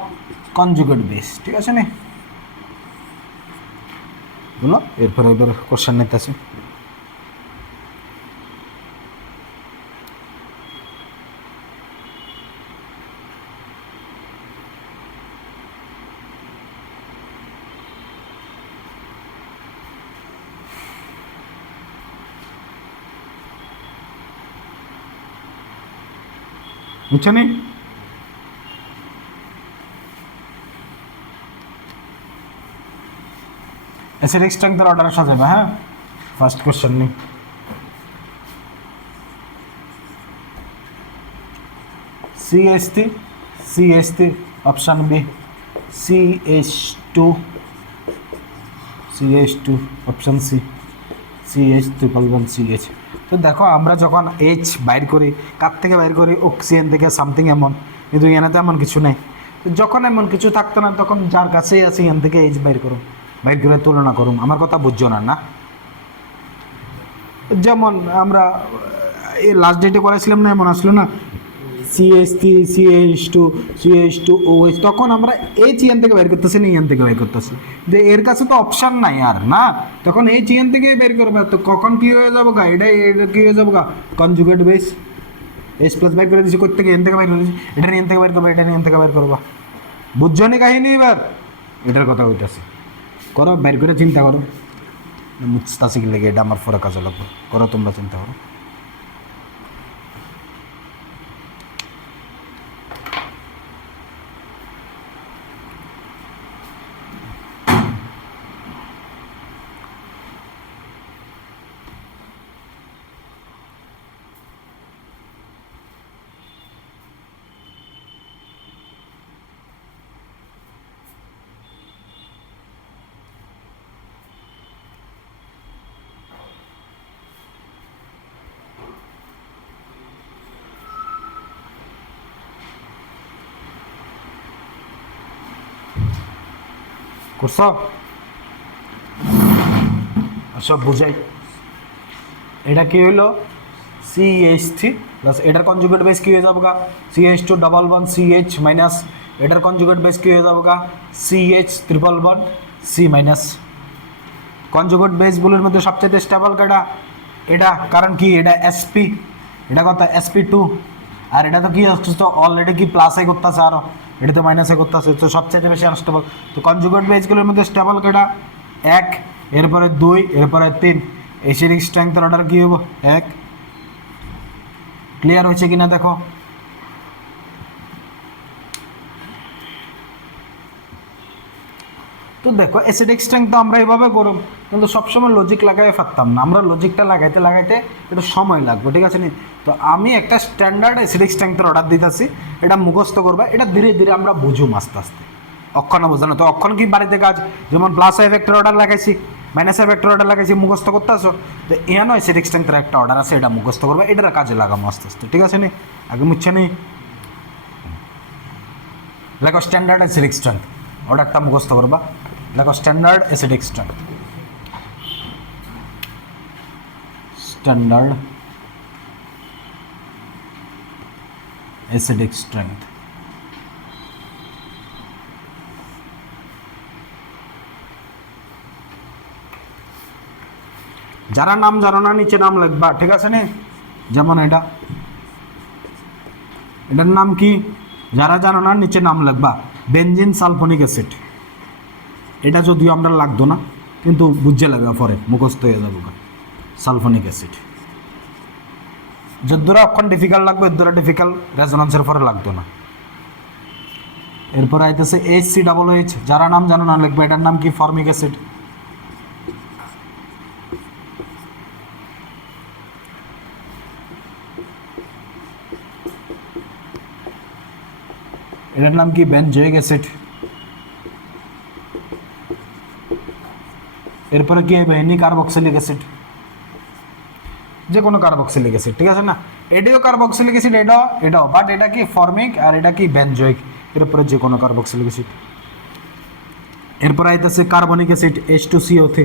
conjugate base। ঠিক আছে নি বলো, এরপরে এবার কোশ্চেন নিতেছি। বুঝছো নি? অ্যাসিডিক স্ট্রেংথের অর্ডার সাজাবে। হ্যাঁ ফার্স্ট কোশ্চেন নি, CH3 option B, CH2 option C, CH311CH। তো দেখো আমরা যখন এইচ বাইর করি, কার থেকে বাইর করি? অক্সিজেন থেকে, সামথিং এমন, কিন্তু এখানে তো এমন কিছু নেই। তো যখন এমন কিছু থাকতো না, তখন যার কাছেই আছে এখান থেকে এইচ বাইর করুন, বাইর করে তুলনা করুন। আমার কথা বুঝছো না? না যেমন আমরা এই লাস্ট ডেটে করেছিলাম না, এমন আসলো না CH3 CH2 OH, তখন আমরা এইচ এখান থেকে বের করতেছি না এখান থেকে বের করতেছি, যে এর কাছে তো অপশান নাই আর না, তখন এইচ এখান থেকে বের করবে। তো কখন কী হয়ে যাবো গা? এটা কী হয়ে যাবো গা? Conjugate base. এইচ প্লাস বাইর করে দিচ্ছি, কোথা থেকে? এখান থেকে বাইর করে দিচ্ছি, এটা এখান থেকে বাইর করবো, এটা এখান থেকে বাইর করবা। বুঝছো নি কাহিনী এবার? এটার কথা হইতাছে। করো, বাইর করে চিন্তা করো। মুস্তাসিক লেগে এটা আমার ফোরা কাজে লাগবে। করো, তোমরা চিন্তা করো। করছো? সব বুঝাই। এটা কি হইলো? CH3 প্লাস এটার কনজুগেট বেস কি হয়ে যাবে গা? CH2 double bond CH minus এটার কনজুগেট বেস কি হয়ে যাবে গা? CH triple bond C minus. Conjugate বেসগুলোর মধ্যে সবচেয়ে স্টেবল কেটা? এটা। কারণ কি এটা SP, এটা কত SP2, আর এটা তো কি হচ্ছে তো অলরেডি কি প্লাসে করতেছে, আরও এটা তো মাইনাসে করতেছে, তো সবচেয়ে বেশি আনস্টেবল। তো কনজুগেট বেসগুলোর মধ্যে স্টেবল কেটা? 1, এরপরে 2, এরপরে 3। এসিডিক স্ট্রেংথের অর্ডার কি হবো? 1। ক্লিয়ার হয়েছে কিনা দেখো। তো দেখো অ্যাসিডিক স্ট্রেংথ তো আমরা এইভাবে করব, কিন্তু সবসময় লজিক লাগাই পারতাম না। আমরা লজিকটা লাগাইতে লাগাইতে একটু সময় লাগবে, ঠিক আছে নি? তো আমি একটা স্ট্যান্ডার্ড অ্যাসিডিক স্ট্রেংথের অর্ডার দিতেছি, এটা মুখস্থ করবা, এটা ধীরে ধীরে আমরা বুঝুম আস্তে আস্তে। অক্ষণে বোঝানো তো অক্ষণ কি বাড়িতে কাজ, যেমন প্লাস এফেক্টের অর্ডার লাগাইছি, মাইনাস এফেক্টের অর্ডার লাগাইছি, মুখস্থ করতে আসো। তো এখানে অ্যাসিডিক স্ট্রেংথের একটা অর্ডার আছে, এটা মুখস্থ করবা, এটার কাজে লাগামো আস্তে আস্তে, ঠিক আছে নি? আগে মুচ্ছে নি লেখো স্ট্যান্ডার্ড অ্যাসিডিক স্ট্রেংথ, অর্ডারটা মুখস্থ করবা। লেখো standard acidic strength, standard acidic strength. যারা নাম জানো না নিচে নাম লিখবা, ঠিক আছে নি? যেমন এটার নাম কি? যারা জানো না নিচে নাম লিখবা। Benzene sulphonic acid. এটা যদিও আমরা লাগতো না, কিন্তু বুঝে লাগবে, পরে মুখস্থ হয়ে যাবো। সালফোনিক অ্যাসিড যদ্দূরা অক্ষণ ডিফিকাল্ট লাগবে, এদ্দূরা ডিফিকাল্ট, রেজোনান্সের পরে লাগতো না। এরপর আইতেছে HCOOH। যারা নাম জানো না লিখবে। এটার নাম কি? Formic acid. এটার নাম কি? Benzoic acid. এরপরে কি হবে? কার্বক্সিলিক অ্যাসিড, যে কোনো কার্বক্সিলিক অ্যাসিড, ঠিক আছে না? এটাও কার্বক্সিলিক অ্যাসিড, এটাও, বাট এটা কি ফর্মিক আর এটা কি বেনজোইক। এরপরে যে কোনো কার্বক্সিলিক অ্যাসিড। এরপর আইতেছে carbonic acid, H2CO3,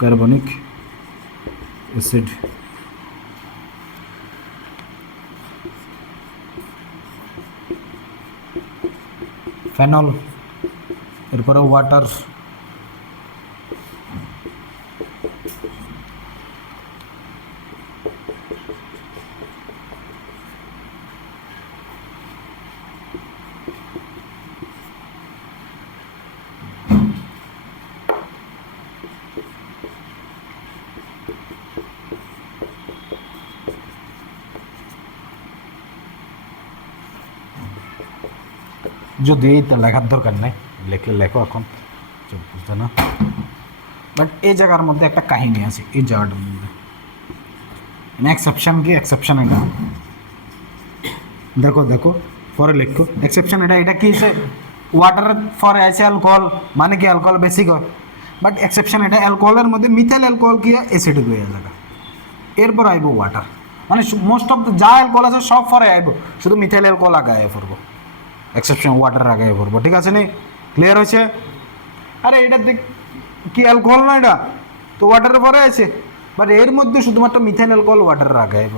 carbonic acid. Phenol, এরপরে ওয়াটার, যদি এইটা লেখার দরকার নাই, লেখলে লেখো, এখন বুঝতে না। বাট এই জায়গার মধ্যে একটা কাহিনী আছে, এই জায়গাটার মধ্যে এক্সেপশন কি? এক্সেপশন এটা দেখো, দেখো পরে লেখো। এক্সেপশন এটা কি আছে? ওয়াটার ফর এসে অ্যালকোহল, মানে কি অ্যালকোহল বেসিক হয়, বাট এক্সেপশন এটা অ্যালকোহলের মধ্যে মিথাইল অ্যালকোহল কি অ্যাসিডিক হয়ে যাবে। এরপর আইব ওয়াটার, মানে মোস্ট অফ যা অ্যালকোহল আছে সব ফরে আইব, শুধু মিথাইল অ্যালকোহল আগায় পড়বো, এক্সেপশন ওয়াটার আগায় পড়বো, ঠিক আছে নি? ক্লিয়ার হয়েছে? আরে এটা দেখ কি অ্যালকোহল না, এটা তো ওয়াটারের পরে আছে, বাট এর মধ্যে শুধুমাত্র মিথাইল অ্যালকোহল ওয়াটারের আগাইব,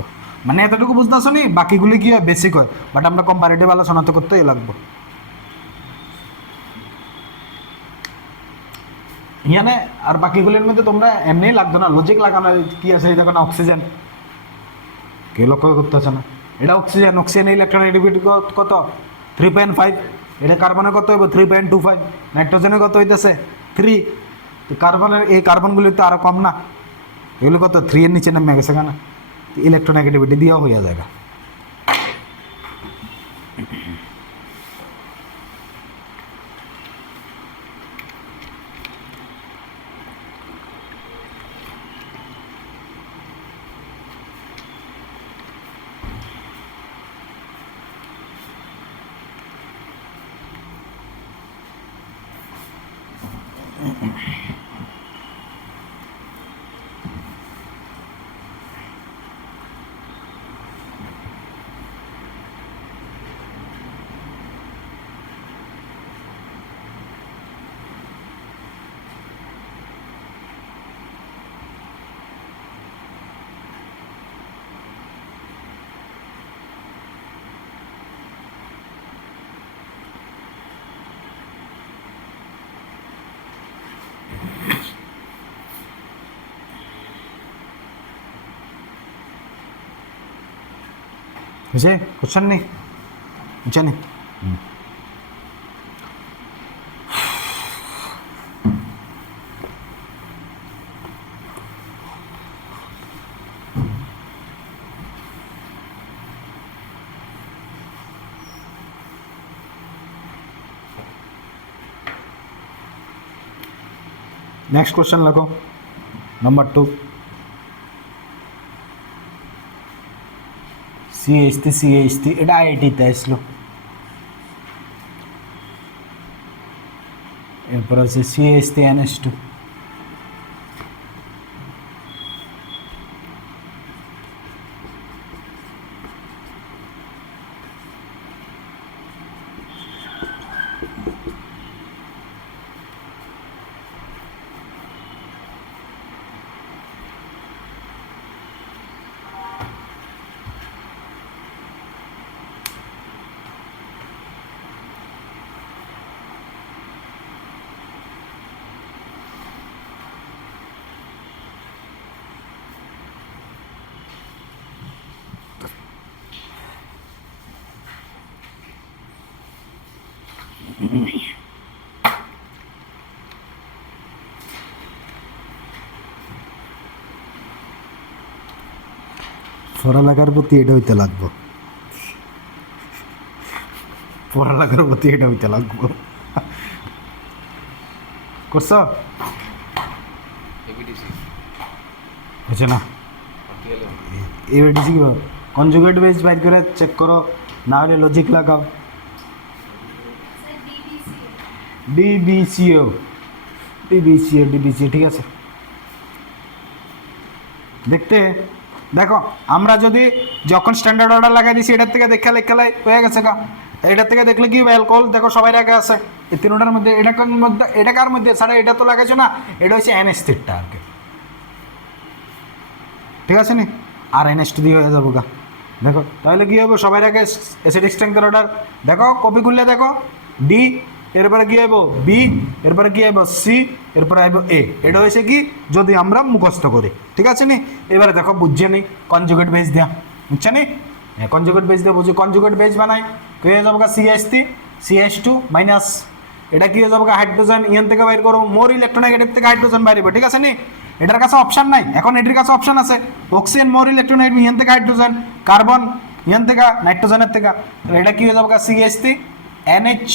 মানে এতটুকু বুঝতেছো নি? বাকিগুলি কি হয়? বেসিক হয়, বাট আমরা কম্পারেটিভ আলোচনা তো করতেই লাগবো। ইয়ানে আর বাকিগুলির মধ্যে তোমরা এমনিই লাগতো না, লজিক লাগানো কি আছে? এই দেখো না, অক্সিজেন, কে লক্ষ্য করতেছে না? এটা অক্সিজেন, অক্সিজেনের ইলেকট্রোনেগেটিভিটি কত 3.5, এটা কার্বনের কত হইব 3.25, নাইট্রোজেনের কত হইতেছে 3, তো কার্বনের এই কার্বনগুলি তো আরও কম না, এগুলো কত 3 এর নিচে নেমে গেছে কেন, ইলেকট্রোনেগেটিভিটি দিয়েও হইয়া যায়। বুঝে কোশ্চেন নেই, বুঝছে নি? नेक्स्ट क्वेश्चन लगो नंबर 2, CH3 এটা আইআইটিতে আসলো, এরপর হচ্ছে CH3NH2, পড়ালেখার প্রতি এটা হইতে লাগবো, পড়ালেখার প্রতি এটা হইতে লাগবো। করছ হচ্ছে না, এবিডিসি কি কনজুগেট বেস বাইর করে চেক করো, না হলে লজিক লাগাও। ডিবিসিও ঠিক আছে। দেখতে দেখো আমরা যদি যখন স্ট্যান্ডার্ড অর্ডার লাগাই দিছি এটার থেকে দেখে লেখালাই হয়ে গেছে গা, এটার থেকে দেখলে কি অ্যালকোহল দেখো সবাই আগে আছে, এই তিনটার মধ্যে এটা কার মধ্যে ছাড়া এটা তো লাগাইছো না, এটা হচ্ছে NH3টা আর কি, ঠিক আছে নি, আর NH2 দিয়ে হয়ে যাবো গা। দেখো তাহলে কি হবে, সবাই আগে অ্যাসিডিক স্ট্রেংথের অর্ডার দেখো, কপি করলে দেখো ডি, এরপরে কি আইব বি, এরপরে কি আইব সি, এরপরে আইব এ, এটা হয়েছে কি যদি আমরা মুখস্থ করি, ঠিক আছে নি। এবারে দেখো বুঝছে নি কনজুগেট বেস দেয়া, বুঝছে নি, কনজুগেট বেস দিয়ে বুঝি, কনজুগেট বেস বানাই কি হয়ে যাবো CH3 মাইনাস, এটা কি হয়ে যাবো হাইড্রোজেন, ইয়ান থেকে বাইর করো মোর ইলেকট্রোনেগেটিভ থেকে হাইড্রোজেন বাইরে, ঠিক আছে নি। এটার কাছে অপশন নাই, এখন এটির কাছে অপশন আছে, অক্সিজেন মোর ইলেকট্রোনেগেটিভ ইয়ান থেকে হাইড্রোজেন, কার্বন ইয়ান থেকে নাইট্রোজেনের থেকে, এটা কি হয়ে যাবো CH3NH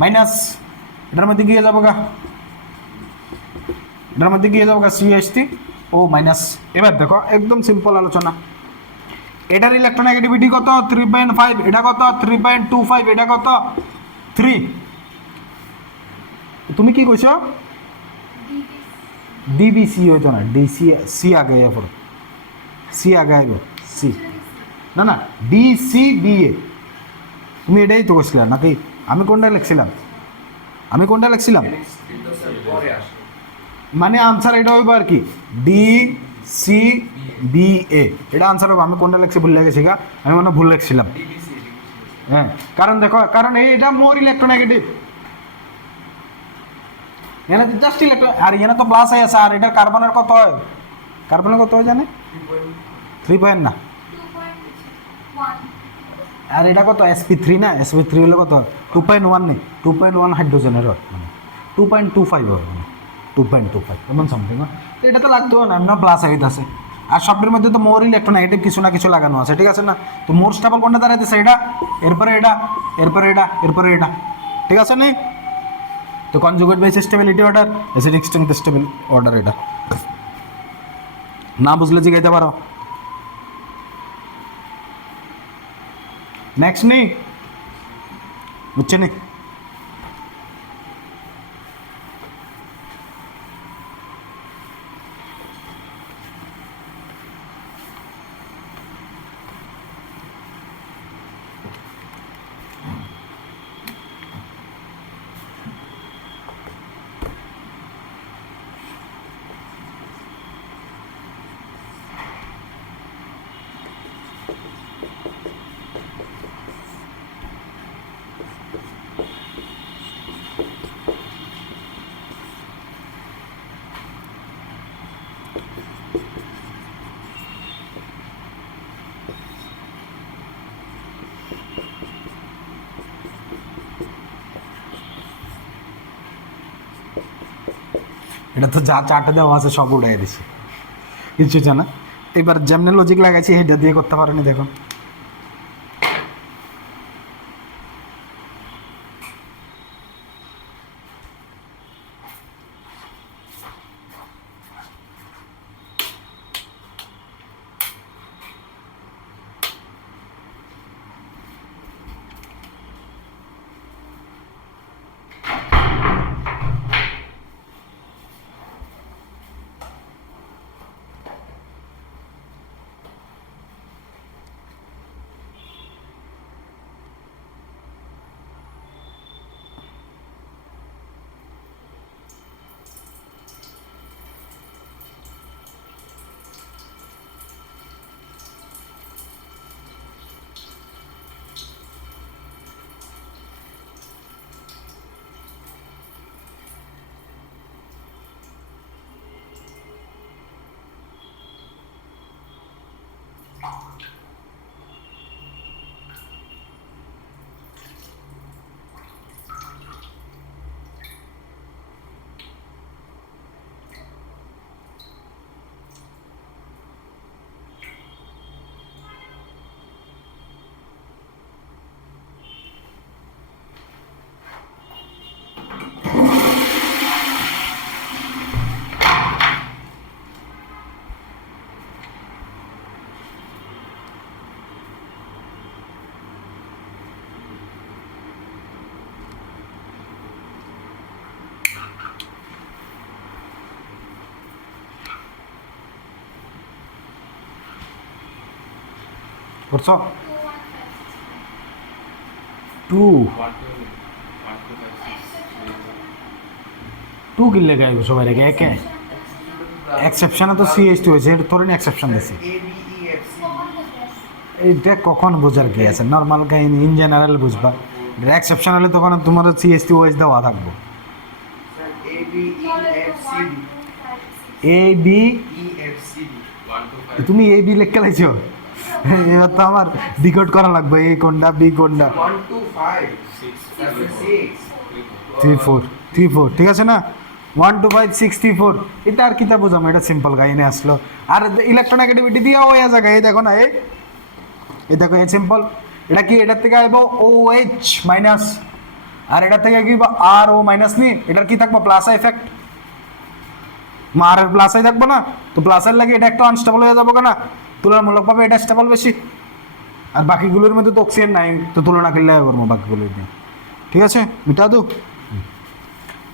মাইনাস, এটার মধ্যে গিয়ে যাবো CH3O মাইনাস। এবার দেখো একদম সিম্পল আলোচনা, এটার ইলেকট্রোনেগেটিভিটি কত 3.5, এটা কত 3.25, এটা কত 3, তুমি কি কইছো ডিবিসি হইতো না, ডিসি সি আগে এরপর সি আগে আইব সি, না DCBA, তুমি এটাই তো কইছিলা নাকি, আমি কোনটা লিখছিলাম মানে আনসার এটা হইব আর কি DCBA, এটা আনসার হবে। আমি কোনটা লিখছি ভুল লেগেছি গা, আমি মনে ভুল লিখছিলাম, হ্যাঁ কারণ দেখো কারণ এইটা মোর ইলেকট্রোনেগেটিভ, এখানে জাস্ট ইলেকট্রন, আর এখানে তো প্লাস আছে, আর এটার কার্বনের কত হয়, কার্বনের কত হয় জানে 3 পয়েন্ট না 2.1 আর এটা কত sp3 না, sp3 হলে কত 2.1 নেই, 2.1 হাইড্রোজেনের হয়, মানে 2.25 হয়, মানে 2.25 এমন সামথিং হয়। তো এটা তো লাগতো না, না প্লাস আইট আছে। আর সবটার মধ্যে তো মোর ইলেকট্রোনেগেটিভ কিছু না কিছু লাগানো আছে, ঠিক আছে না? তো মোর স্টেবল কোনটা দাঁড়াইতেছে? এটা, এরপরে এটা, এরপরে এটা, এরপরে এটা, ঠিক আছে না? তো conjugate base stability order, acidic strength stable order, এটা না বুঝলে জিগাইতে পারো। নেক্সট নেই, বুঝছে নি? এটা তো যা চারটে দেওয়া আছে সব উড়াই দিছে, কিছু জানা। এবার যেমনি লজিক লাগাইছি এটা দিয়ে করতে পারেনি, দেখো। করছো 2 2 কিনলে গাইব সবাই রেখে একে এক্সেপশনে তো সিএসটি হয়েছে, এটা তোর এক্সেপশন দিছি। এইটা কখন বোঝার কি আছে? নর্মাল কাহিনী ইন জেনারেল বুঝবা। এটা এক্সেপশন হলে তখন তোমার সিএসটি ওয়াইজ দেওয়া থাকবো। এ বি, তুমি এ বি লেখকে লাইছো, এবার তো আমার ডিকোড করা লাগবে এ কোনটা বি কোনটা। 3 4 ঠিক আছে না? 1 2 5 6 3 4, এটা আর কিতা বোঝাম? এটা সিম্পল কাহিনী আসলো। আর ইলেকট্রোনেগেটিভিটি দিয়া ওই জায়গা, এই দেখো না, এই দেখো এই সিম্পল। এটা কি? এটার থেকে আইব ও এইচ মাইনাস, আর এটার থেকে কি আর ও মাইনাস নি, এটার কি থাকবো? Plus effect. আর প্লাসই থাকবো না, তো প্লাসের লাগে এটা একটা আনস্টেবল হয়ে যাবো কেনা, তুলনামূলকভাবে এটা স্টেবল বেশি। আর বাকিগুলোর মধ্যে তো অক্সিজেন নাই, তো তুলনা করলে করবো বাকিগুলোর নিয়ে, ঠিক আছে? মিটা দু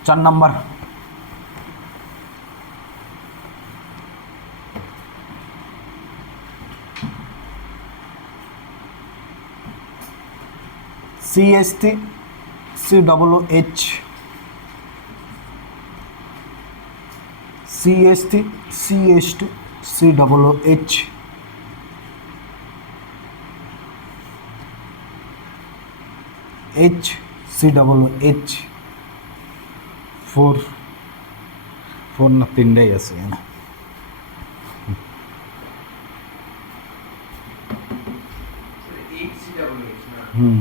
4 number. CH3 COOH, CH3 CH2 COOH, H COOH, 4 না 3টাই আছে। হুম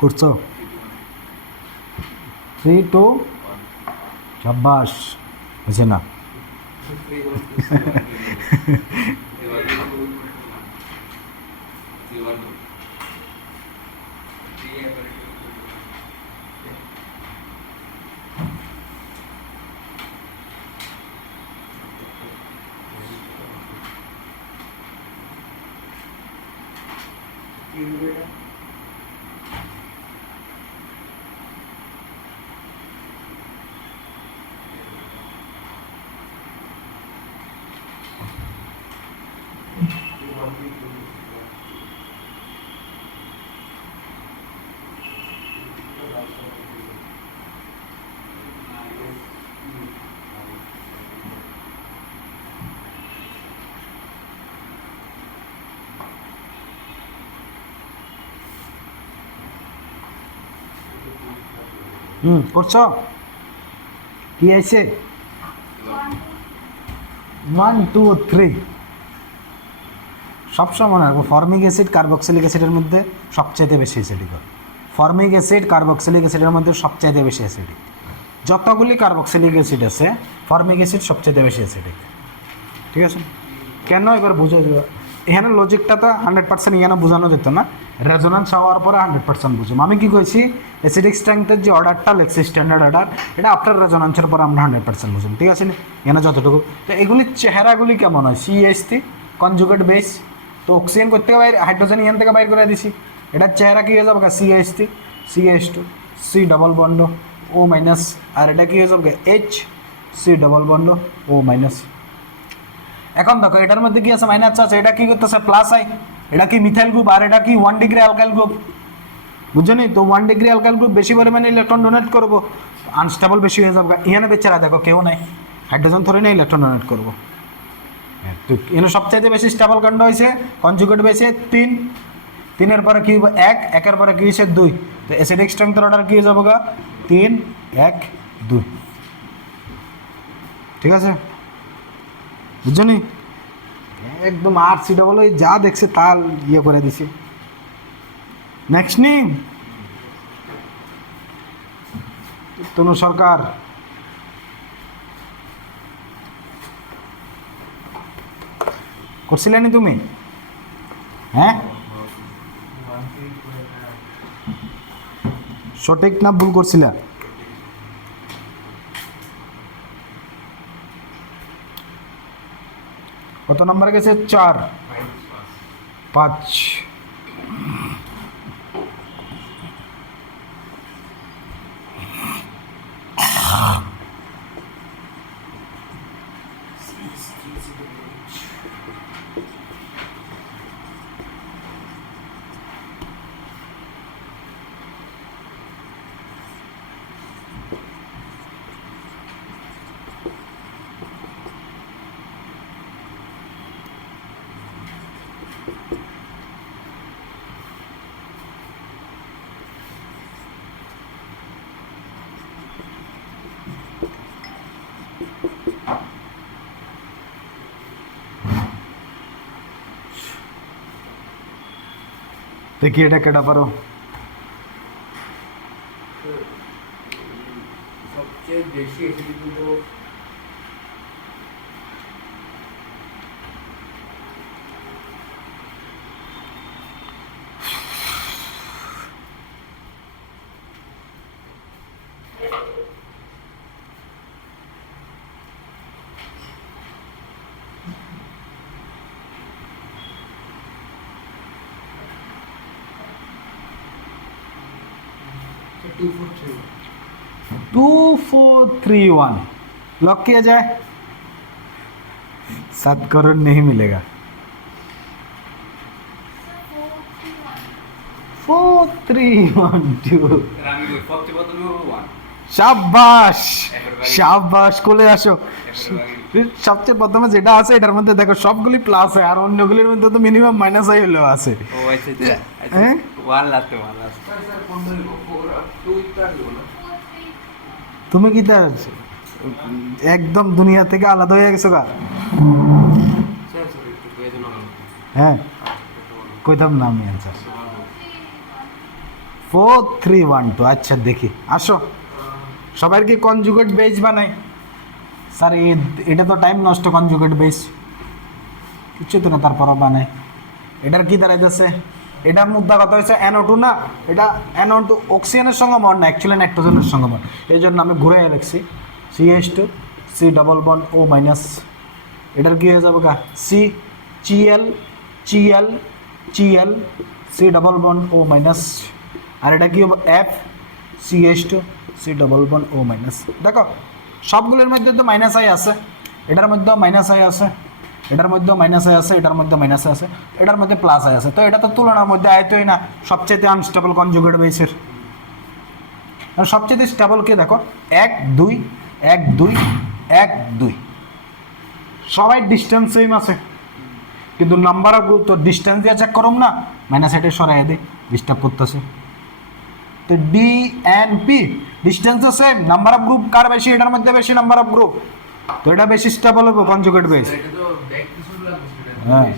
করছো 3 2 সাব্বাস হয়েছে না করছো কি আছে 1 2 3 সবসময় মনে রাখবো ফর্মিক অ্যাসিড কার্বক্সিলিক অ্যাসিডের মধ্যে সবচাইতে বেশি অ্যাসিডিক হয় ফর্মিক অ্যাসিড কার্বক্সিলিক অ্যাসিডের মধ্যে সবচাইতে বেশি অ্যাসিডিক যতগুলি কার্বক্সিলিক অ্যাসিড আছে ফর্মিক অ্যাসিড সবচাইতে বেশি অ্যাসিডিক ঠিক আছে কেন এবার বুঝে এখানে লজিকটা তো 100% এখানে বোঝানো যেত না রেজোনেন্স হওয়ার পরে 100% বুঝুম আমি কি কইছি অ্যাসিডিক স্ট্রেংথের যে অর্ডারটা লেখছি স্ট্যান্ডার্ড অর্ডার এটা আফটার রেজোনেন্সের পরে আমরা 100% বুঝুম ঠিক আছে না এখানে যতটুকু তো এগুলির চেহারাগুলি কেমন হয় CH3 কনজুগেট বেস তো অক্সিজেন করতে বাইরে হাইড্রোজেন এখান থেকে বাইর করে দিছি এটার চেহারা কী হয়ে যাবে CH3 CH2 C double bond O minus আর এটা কী হয়ে যাবে H C double bond O minus এখন দেখো এটার মধ্যে কি আছে মাইনাস আছে এটা কি করতেছে প্লাস আই এটা কি মিথাইল গ্রুপ আর এটা কি 1 ডিগ্রি অ্যালকাইল গ্রুপ বুঝছো নি তো 1 ডিগ্রি অ্যালকাইল গ্রুপ বেশি পরিমাণে ইলেকট্রন ডোনেট করবো আনস্টেবল বেশি হয়ে যাবে এখানে বেচারা দেখো কেউ নাই হাইড্রোজেন ধরে না ইলেকট্রন ডোনেট করবো তো এখানে সবচাইতে বেশি স্টেবল কাণ্ড হয়েছে কনজুগেট বেসে 3 এর পরে কি 1 এর পরে কি হয়েছে 2 তো অ্যাসিডিক স্ট্রেংথের অর্ডার কি হয়ে যাবে 3 1 2 ঠিক আছে বুঝছো নি একদম RC ডবল যা দেখছে তার ইয়ে করে দিছে নেক্সট নেম তনু সরকার করছিলেনি তুমি হ্যাঁ সঠিক না ভুল করছিলা কত নাম্বার গেছে 4 5 দেখি এটা কেটা পারো সবচেয়ে বেশি অ্যাসিডিক কিন্তু टू फोर थ्री 2431 लॉक किया जाए 7 करोड़ नहीं मिलेगा 4312 শাবাশ একবারে। শাবাশ কোলে আসো। সবচেয়ে প্রথমে যেটা আছে এটার মধ্যে দেখো সবগুলি প্লাস হয়, আর অন্যগুলির মধ্যে তো মিনিমাম মাইনাস আই হলেও আছে। ও আচ্ছা আচ্ছা আচ্ছা হ্যাঁ? ওয়ান লাস্টে ওয়ান লাস্ট তুমি কি তার একদম দুনিয়া থেকে আলাদা হয়ে গেছো গা? হ্যাঁ কইতাম না আমি অ্যান্সার। 4-3-1-2 আচ্ছা দেখি আসো। সবার কি কনজুগেট বেস বানাই? স্যার এটা তো টাইম নষ্ট, কনজুগেট বেস কিচ্ছু তো না, তারপরও বানাই। এটার কি দাঁড়াইতেছে? এটার মুদ্রা কথা হচ্ছে NO2 না, এটা NO2 অক্সিজেনের সঙ্গে বন্ড না, অ্যাকচুয়ালি নাইট্রোজেনের সঙ্গে বন্ড। এই জন্য আমি ঘুরে লিখছি CH2 C double bond O minus. এটার কি হয়ে যাবে গা CL CL CL C double bond O minus. আর এটা কি হবে F CH2 C double bond O minus. দেখো সবগুলোর মধ্যে তো মাইনাস আই আছে, এটার মধ্যেও মাইনাস আই আছে, এটার মধ্যেও মাইনাস আই আছে, এটার মধ্যে মাইনাস আছে, এটার মধ্যে প্লাস আই আছে। তো এটা তো তুলনার মধ্যে আয়তই না, সবচেয়ে আনস্টেবল কনজুগেট বেসের। আর সবচেয়ে স্টেবল কে দেখো 1-2 1-2 1-2, সবাই ডিস্টেন্স সেম আছে, কিন্তু নাম্বার অফ গ্রুপ তো ডিস্টেন্স দিয়ে চেক করুম না, মাইনাস এটা সরাই দিই, ডিস্টার্ব করতেছে। তো DNP ডিস্টেন্স তো সেম, নাম্বার অফ গ্রুপ কার বেশি? এটার মধ্যে বেশি নাম্বার অফ গ্রুপ, তো এটা বেশি স্টেবল হবে কনজুগেট বেস। হ্যাঁ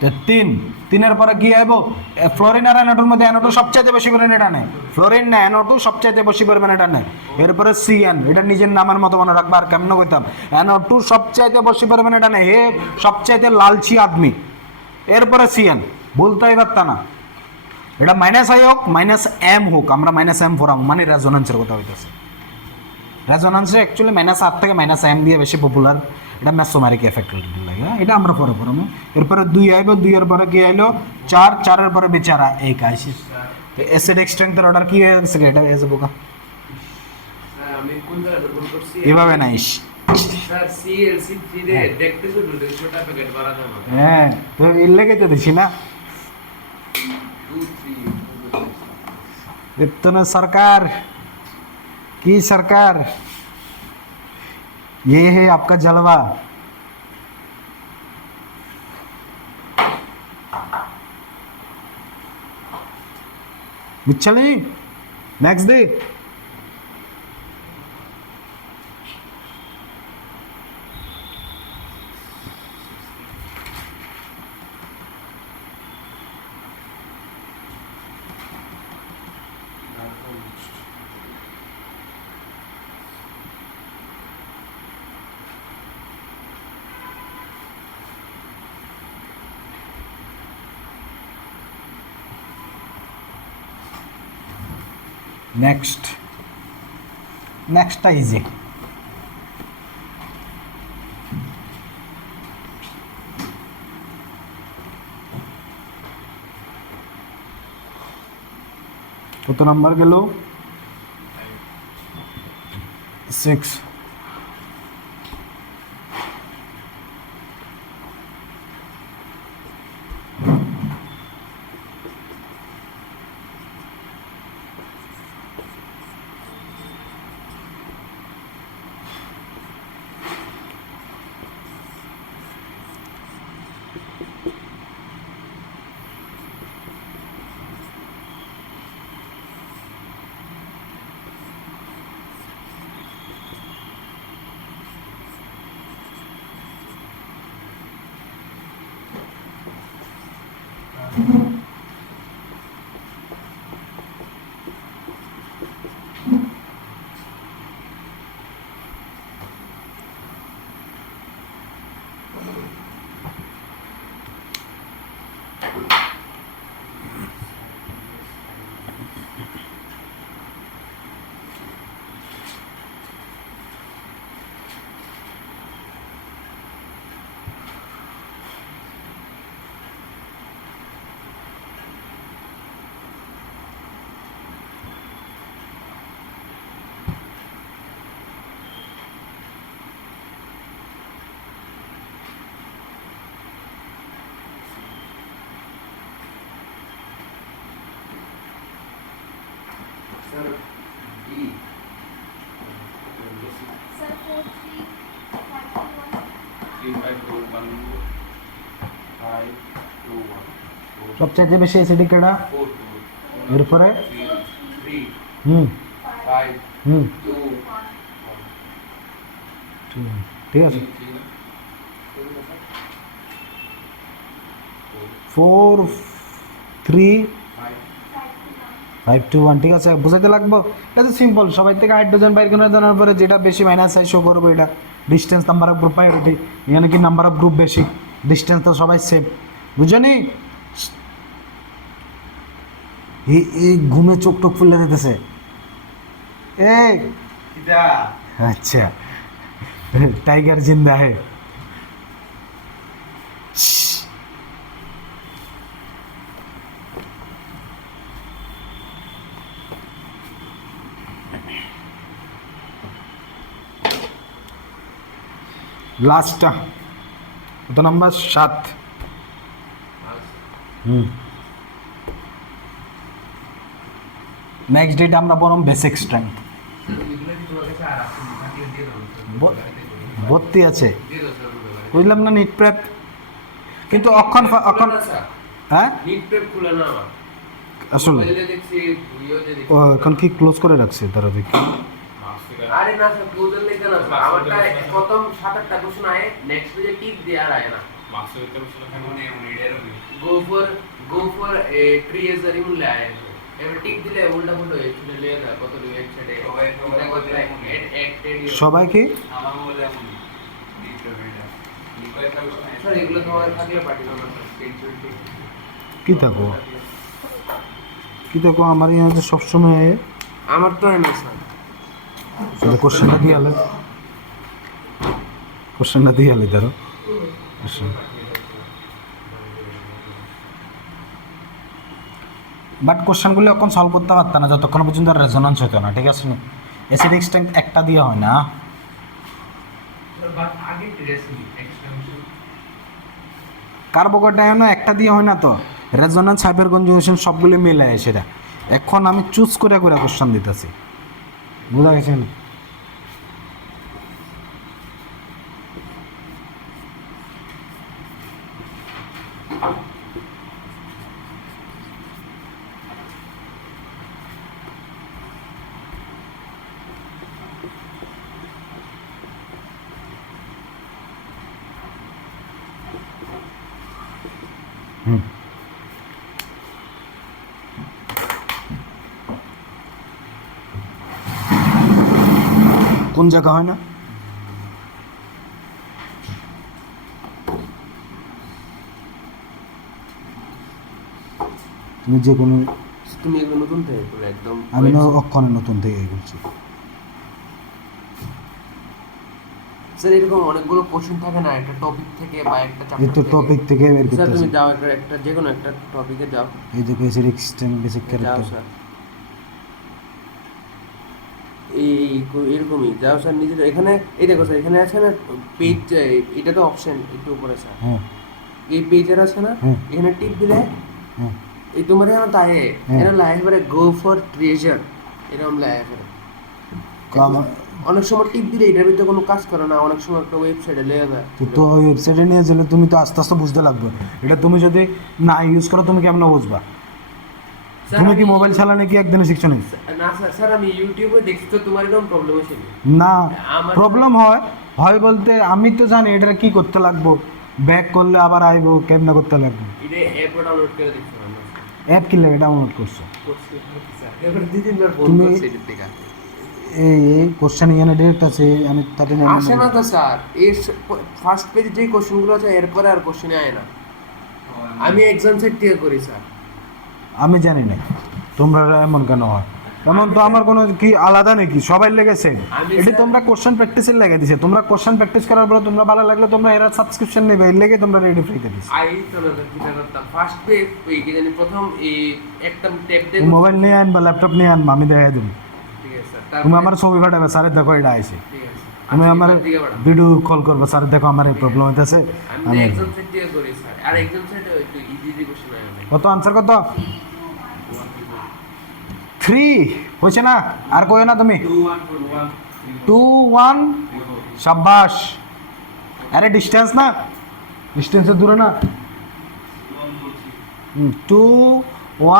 তো তিনের পরে কি আইব? ফ্লোরিন আর NO2 মধ্যে NO2 সবচাইতে বেশি পরিমাণে টানে, ফ্লোরিন না NO2 সবচাইতে বেশি পরিমাণে টানে। এরপরে CN, এটা নিজের নামের মতো মনে রাখবা। আর কেমন কইতাম NO2 সবচাইতে বেশি পরিমাণে টানে, হে সবচাইতে লালচি আদমি। এরপরে CN, বলতে এবার তা না, এটা মাইনাস আই হোক মাইনাস M হোক, আমরা মাইনাস M ফোরাম মানে রেজোনেন্সের কথা হইতেছে। রেজোনেন্সে অ্যাকচুয়ালি -8 থেকে -M দিয়ে বেশি পপুলার, এটা মেসোমারিক এফেক্ট লাগে, এটা আমরা পরে পড়াবো। এরপরে 2 আইব, 2 এর পরে কি আইলো 4, 4 এর পরে বেচারা এক আইছে। তো অ্যাসিডিক স্ট্রেংথের অর্ডার কি হয়ে গেছে? এটা হয়ে যাবো কা আমি কোন জায়গাটা ভুল করছি এভাবে নাইস। স্যার CLC3 রে দেখতেছো 200টা প্যাকেট বাড়ানো হবে। হ্যাঁ তো এর লেগে তো দিছি না। 2 3 इतना सरकार की सरकार, ये है आपका जलवा। बिच्छली नेक्स्ट डे नेक्स्ट इजी। কত নাম্বার গেল? 6। সবচেয়ে বেশি অ্যাসিডিক এটা এরপরে হুম হুম ঠিক আছে 4 3 5 2 1 ঠিক আছে বুঝাইতে লাগবো এটা তো সিম্পল সবাই থেকে হাইড্রোজেন বাইর করে দেওয়ার পরে যেটা বেশি মাইনাস হয় শো করবো এটা distance number of group priority এখানে কি নাম্বার অফ গ্রুপ বেশি ডিস্টেন্স তো সবাই সেম বুঝনি এই ঘুমে চোখ টোক ফুলে দিতেছে এই अच्छा टाइगर जिंदा है लास्ट तो नंबर 7 नेक्स्ट डेट আমরা বরং বেসিক স্ট্রেংথ ভর্তি আছে বুঝলাম না নিট প্রেপ কিন্তু অক্ষণ হ্যাঁ নিট প্রেপ খুলে না আমার আসলে দেখছি ও এখন কি ক্লোজ করে রাখছে তারা দেখি আরে না স্যার ক্লোজার লেখা না স্যার আমারটা প্রথম 7-8টা কোশ্চেন আয় নেক্সট পেজে টিক দিয়ে আর আয় না মার্কস হইতে বসে না মানে এরর গো ফর এ ট্রিয়েজার ইমুলে আয় এবার টিক দিলে উল্টা পুল্টা হয়ে চলে লেগে যায় কত ওয়েবসাইটে সবাই কি আমার বলে এমন স্যার এগুলো তোমার থাকলে পাঠিয়ে দাও না স্ক্রিনশট কি থাকো আমার यहाँ সব সময় আমার তো হয় না স্যার সেটা কোশ্চেনটা দিয়ে আলে ধরো বাট কোশ্চেনগুলো এখন সলভ করতে পারতাম না যতক্ষণ পর্যন্ত রেজোনেন্স হতো না ঠিক আছে না অ্যাসিডিক স্ট্রেংথ একটা দিয়ে হয় না কার্বোকেটায়নও একটা দিয়ে হয় না তো রেজোনেন্স হাইপার কনজুগেশন সবগুলো মিলে সেটা এখন আমি চুজ করে কোশ্চেন দিতেছি বুঝা গেছে না কোন জায়গা হয় না তুমি যে কোনো তুমি এগুলো নতুন থেকে করে একদম আমি অক্ষণে নতুন থেকে বলছি স্যার এরকম অনেকগুলো কোশ্চেন থাকে না একটা টপিক থেকে বা একটা এই তো টপিক থেকে বের স্যার করতেছি তুমি যাও একটা যে কোনো একটা টপিকে যাও এই যে বেসিক স্ট্রেংথ বেসিক যাও ক্যারেক্টার স্যার এই এরকমই যাও স্যার নিজের এখানে এই দেখো স্যার এখানে আছে না পেজ এটা তো অপশন একটু উপরে স্যার হ্যাঁ এই পেজের আছে না হ্যাঁ। এখানে টিপ দিলে হ্যাঁ এই তোমার এখানে তাই হ্যাঁ। এরা লাইভ করে গো ফর ট্রেজার এরকম লাইভ করে অনেক সময় টিপ দিলে এটার ভিতরে কোনো কাজ করে না অনেক সময় একটা ওয়েবসাইটে লেগে যায় তো ওই ওয়েবসাইটে নিয়ে গেলে তুমি তো আস্তে আস্তে বুঝতে লাগবে এটা তুমি যদি না ইউজ করো তুমি কেমন বুঝবা স্যার, তুমি কি আমি- মোবাইল চালানো কি একদিনে শিখছো না না স্যার স্যার আমি ইউটিউবে দেখছি তো তোমার এরকম প্রবলেম হয়েছে না আমার- প্রবলেম হয় বলতে আমি তো জানি এটা কি করতে লাগবো ব্যাক করলে আবার আইবো কেমনে করতে লাগবে এটা অ্যাপ ডাউনলোড করে দেখছি আমরা অ্যাপ কি লাগে ডাউনলোড করছো করছি স্যার এবার দুই তিনবার ফোন তুমি- করছি এটার থেকে এই কোশ্চেন এখানে ডিরেক্ট আছে আমি তাতে আসে না তো স্যার এর ফার্স্ট পেজে যে কোশ্চেনগুলো আছে এরপরে আর কোশ্চেনে আয় না আমি এক্সাম সেট থেকে করি স্যার আমি জানি না তোমরা এমন কেন হয় তেমন তো আমার কোনো কি আলাদা নাকি সবাই লেগেছে আমি এটা স্যার- তোমরা কোশ্চেন প্র্যাকটিসের লেগে দিছে তোমরা কোশ্চেন প্র্যাকটিস করার পরে তোমরা ভালো লাগলে তোমরা এরা সাবস্ক্রিপশন নেবে এর লেগে তোমরা রেডি ফ্রিতে দিছে আই তো না কি করতাম ফার্স্ট পেজ ওই কি জানি প্রথম এই একটা ট্যাব দিয়ে মোবাইল নিয়ে আনবা ল্যাপটপ নিয়ে আনবা আমি দেখাই দেবো ঠিক আছে স্যার তুমি তারপরে- আমার ছবি পাঠাবে স্যারের দেখো এটা আইছে ঠিক আছে তুমি আজকে আমার দিকে বাড়াও। ভিডিও কল করবো স্যার দেখো আমার এই প্রবলেম হইতেছে আমি এক্সাম সেট দিয়ে করি স্যার আর এক্সাম সেটে ওই তো ইজি কোশ্চেন আয় না কত আনসার কত 3 হয়েছে না আর কই না তুমি 2 1 শাবাশ আরে ডিস্টেন্স না, ডিস্টেন্সের দূরে না। 2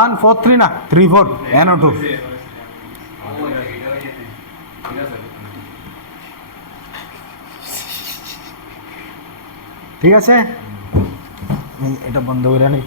1 4 3 না 3 4 এন 2। ঠিক আছে, এটা বন্ধ করে নি।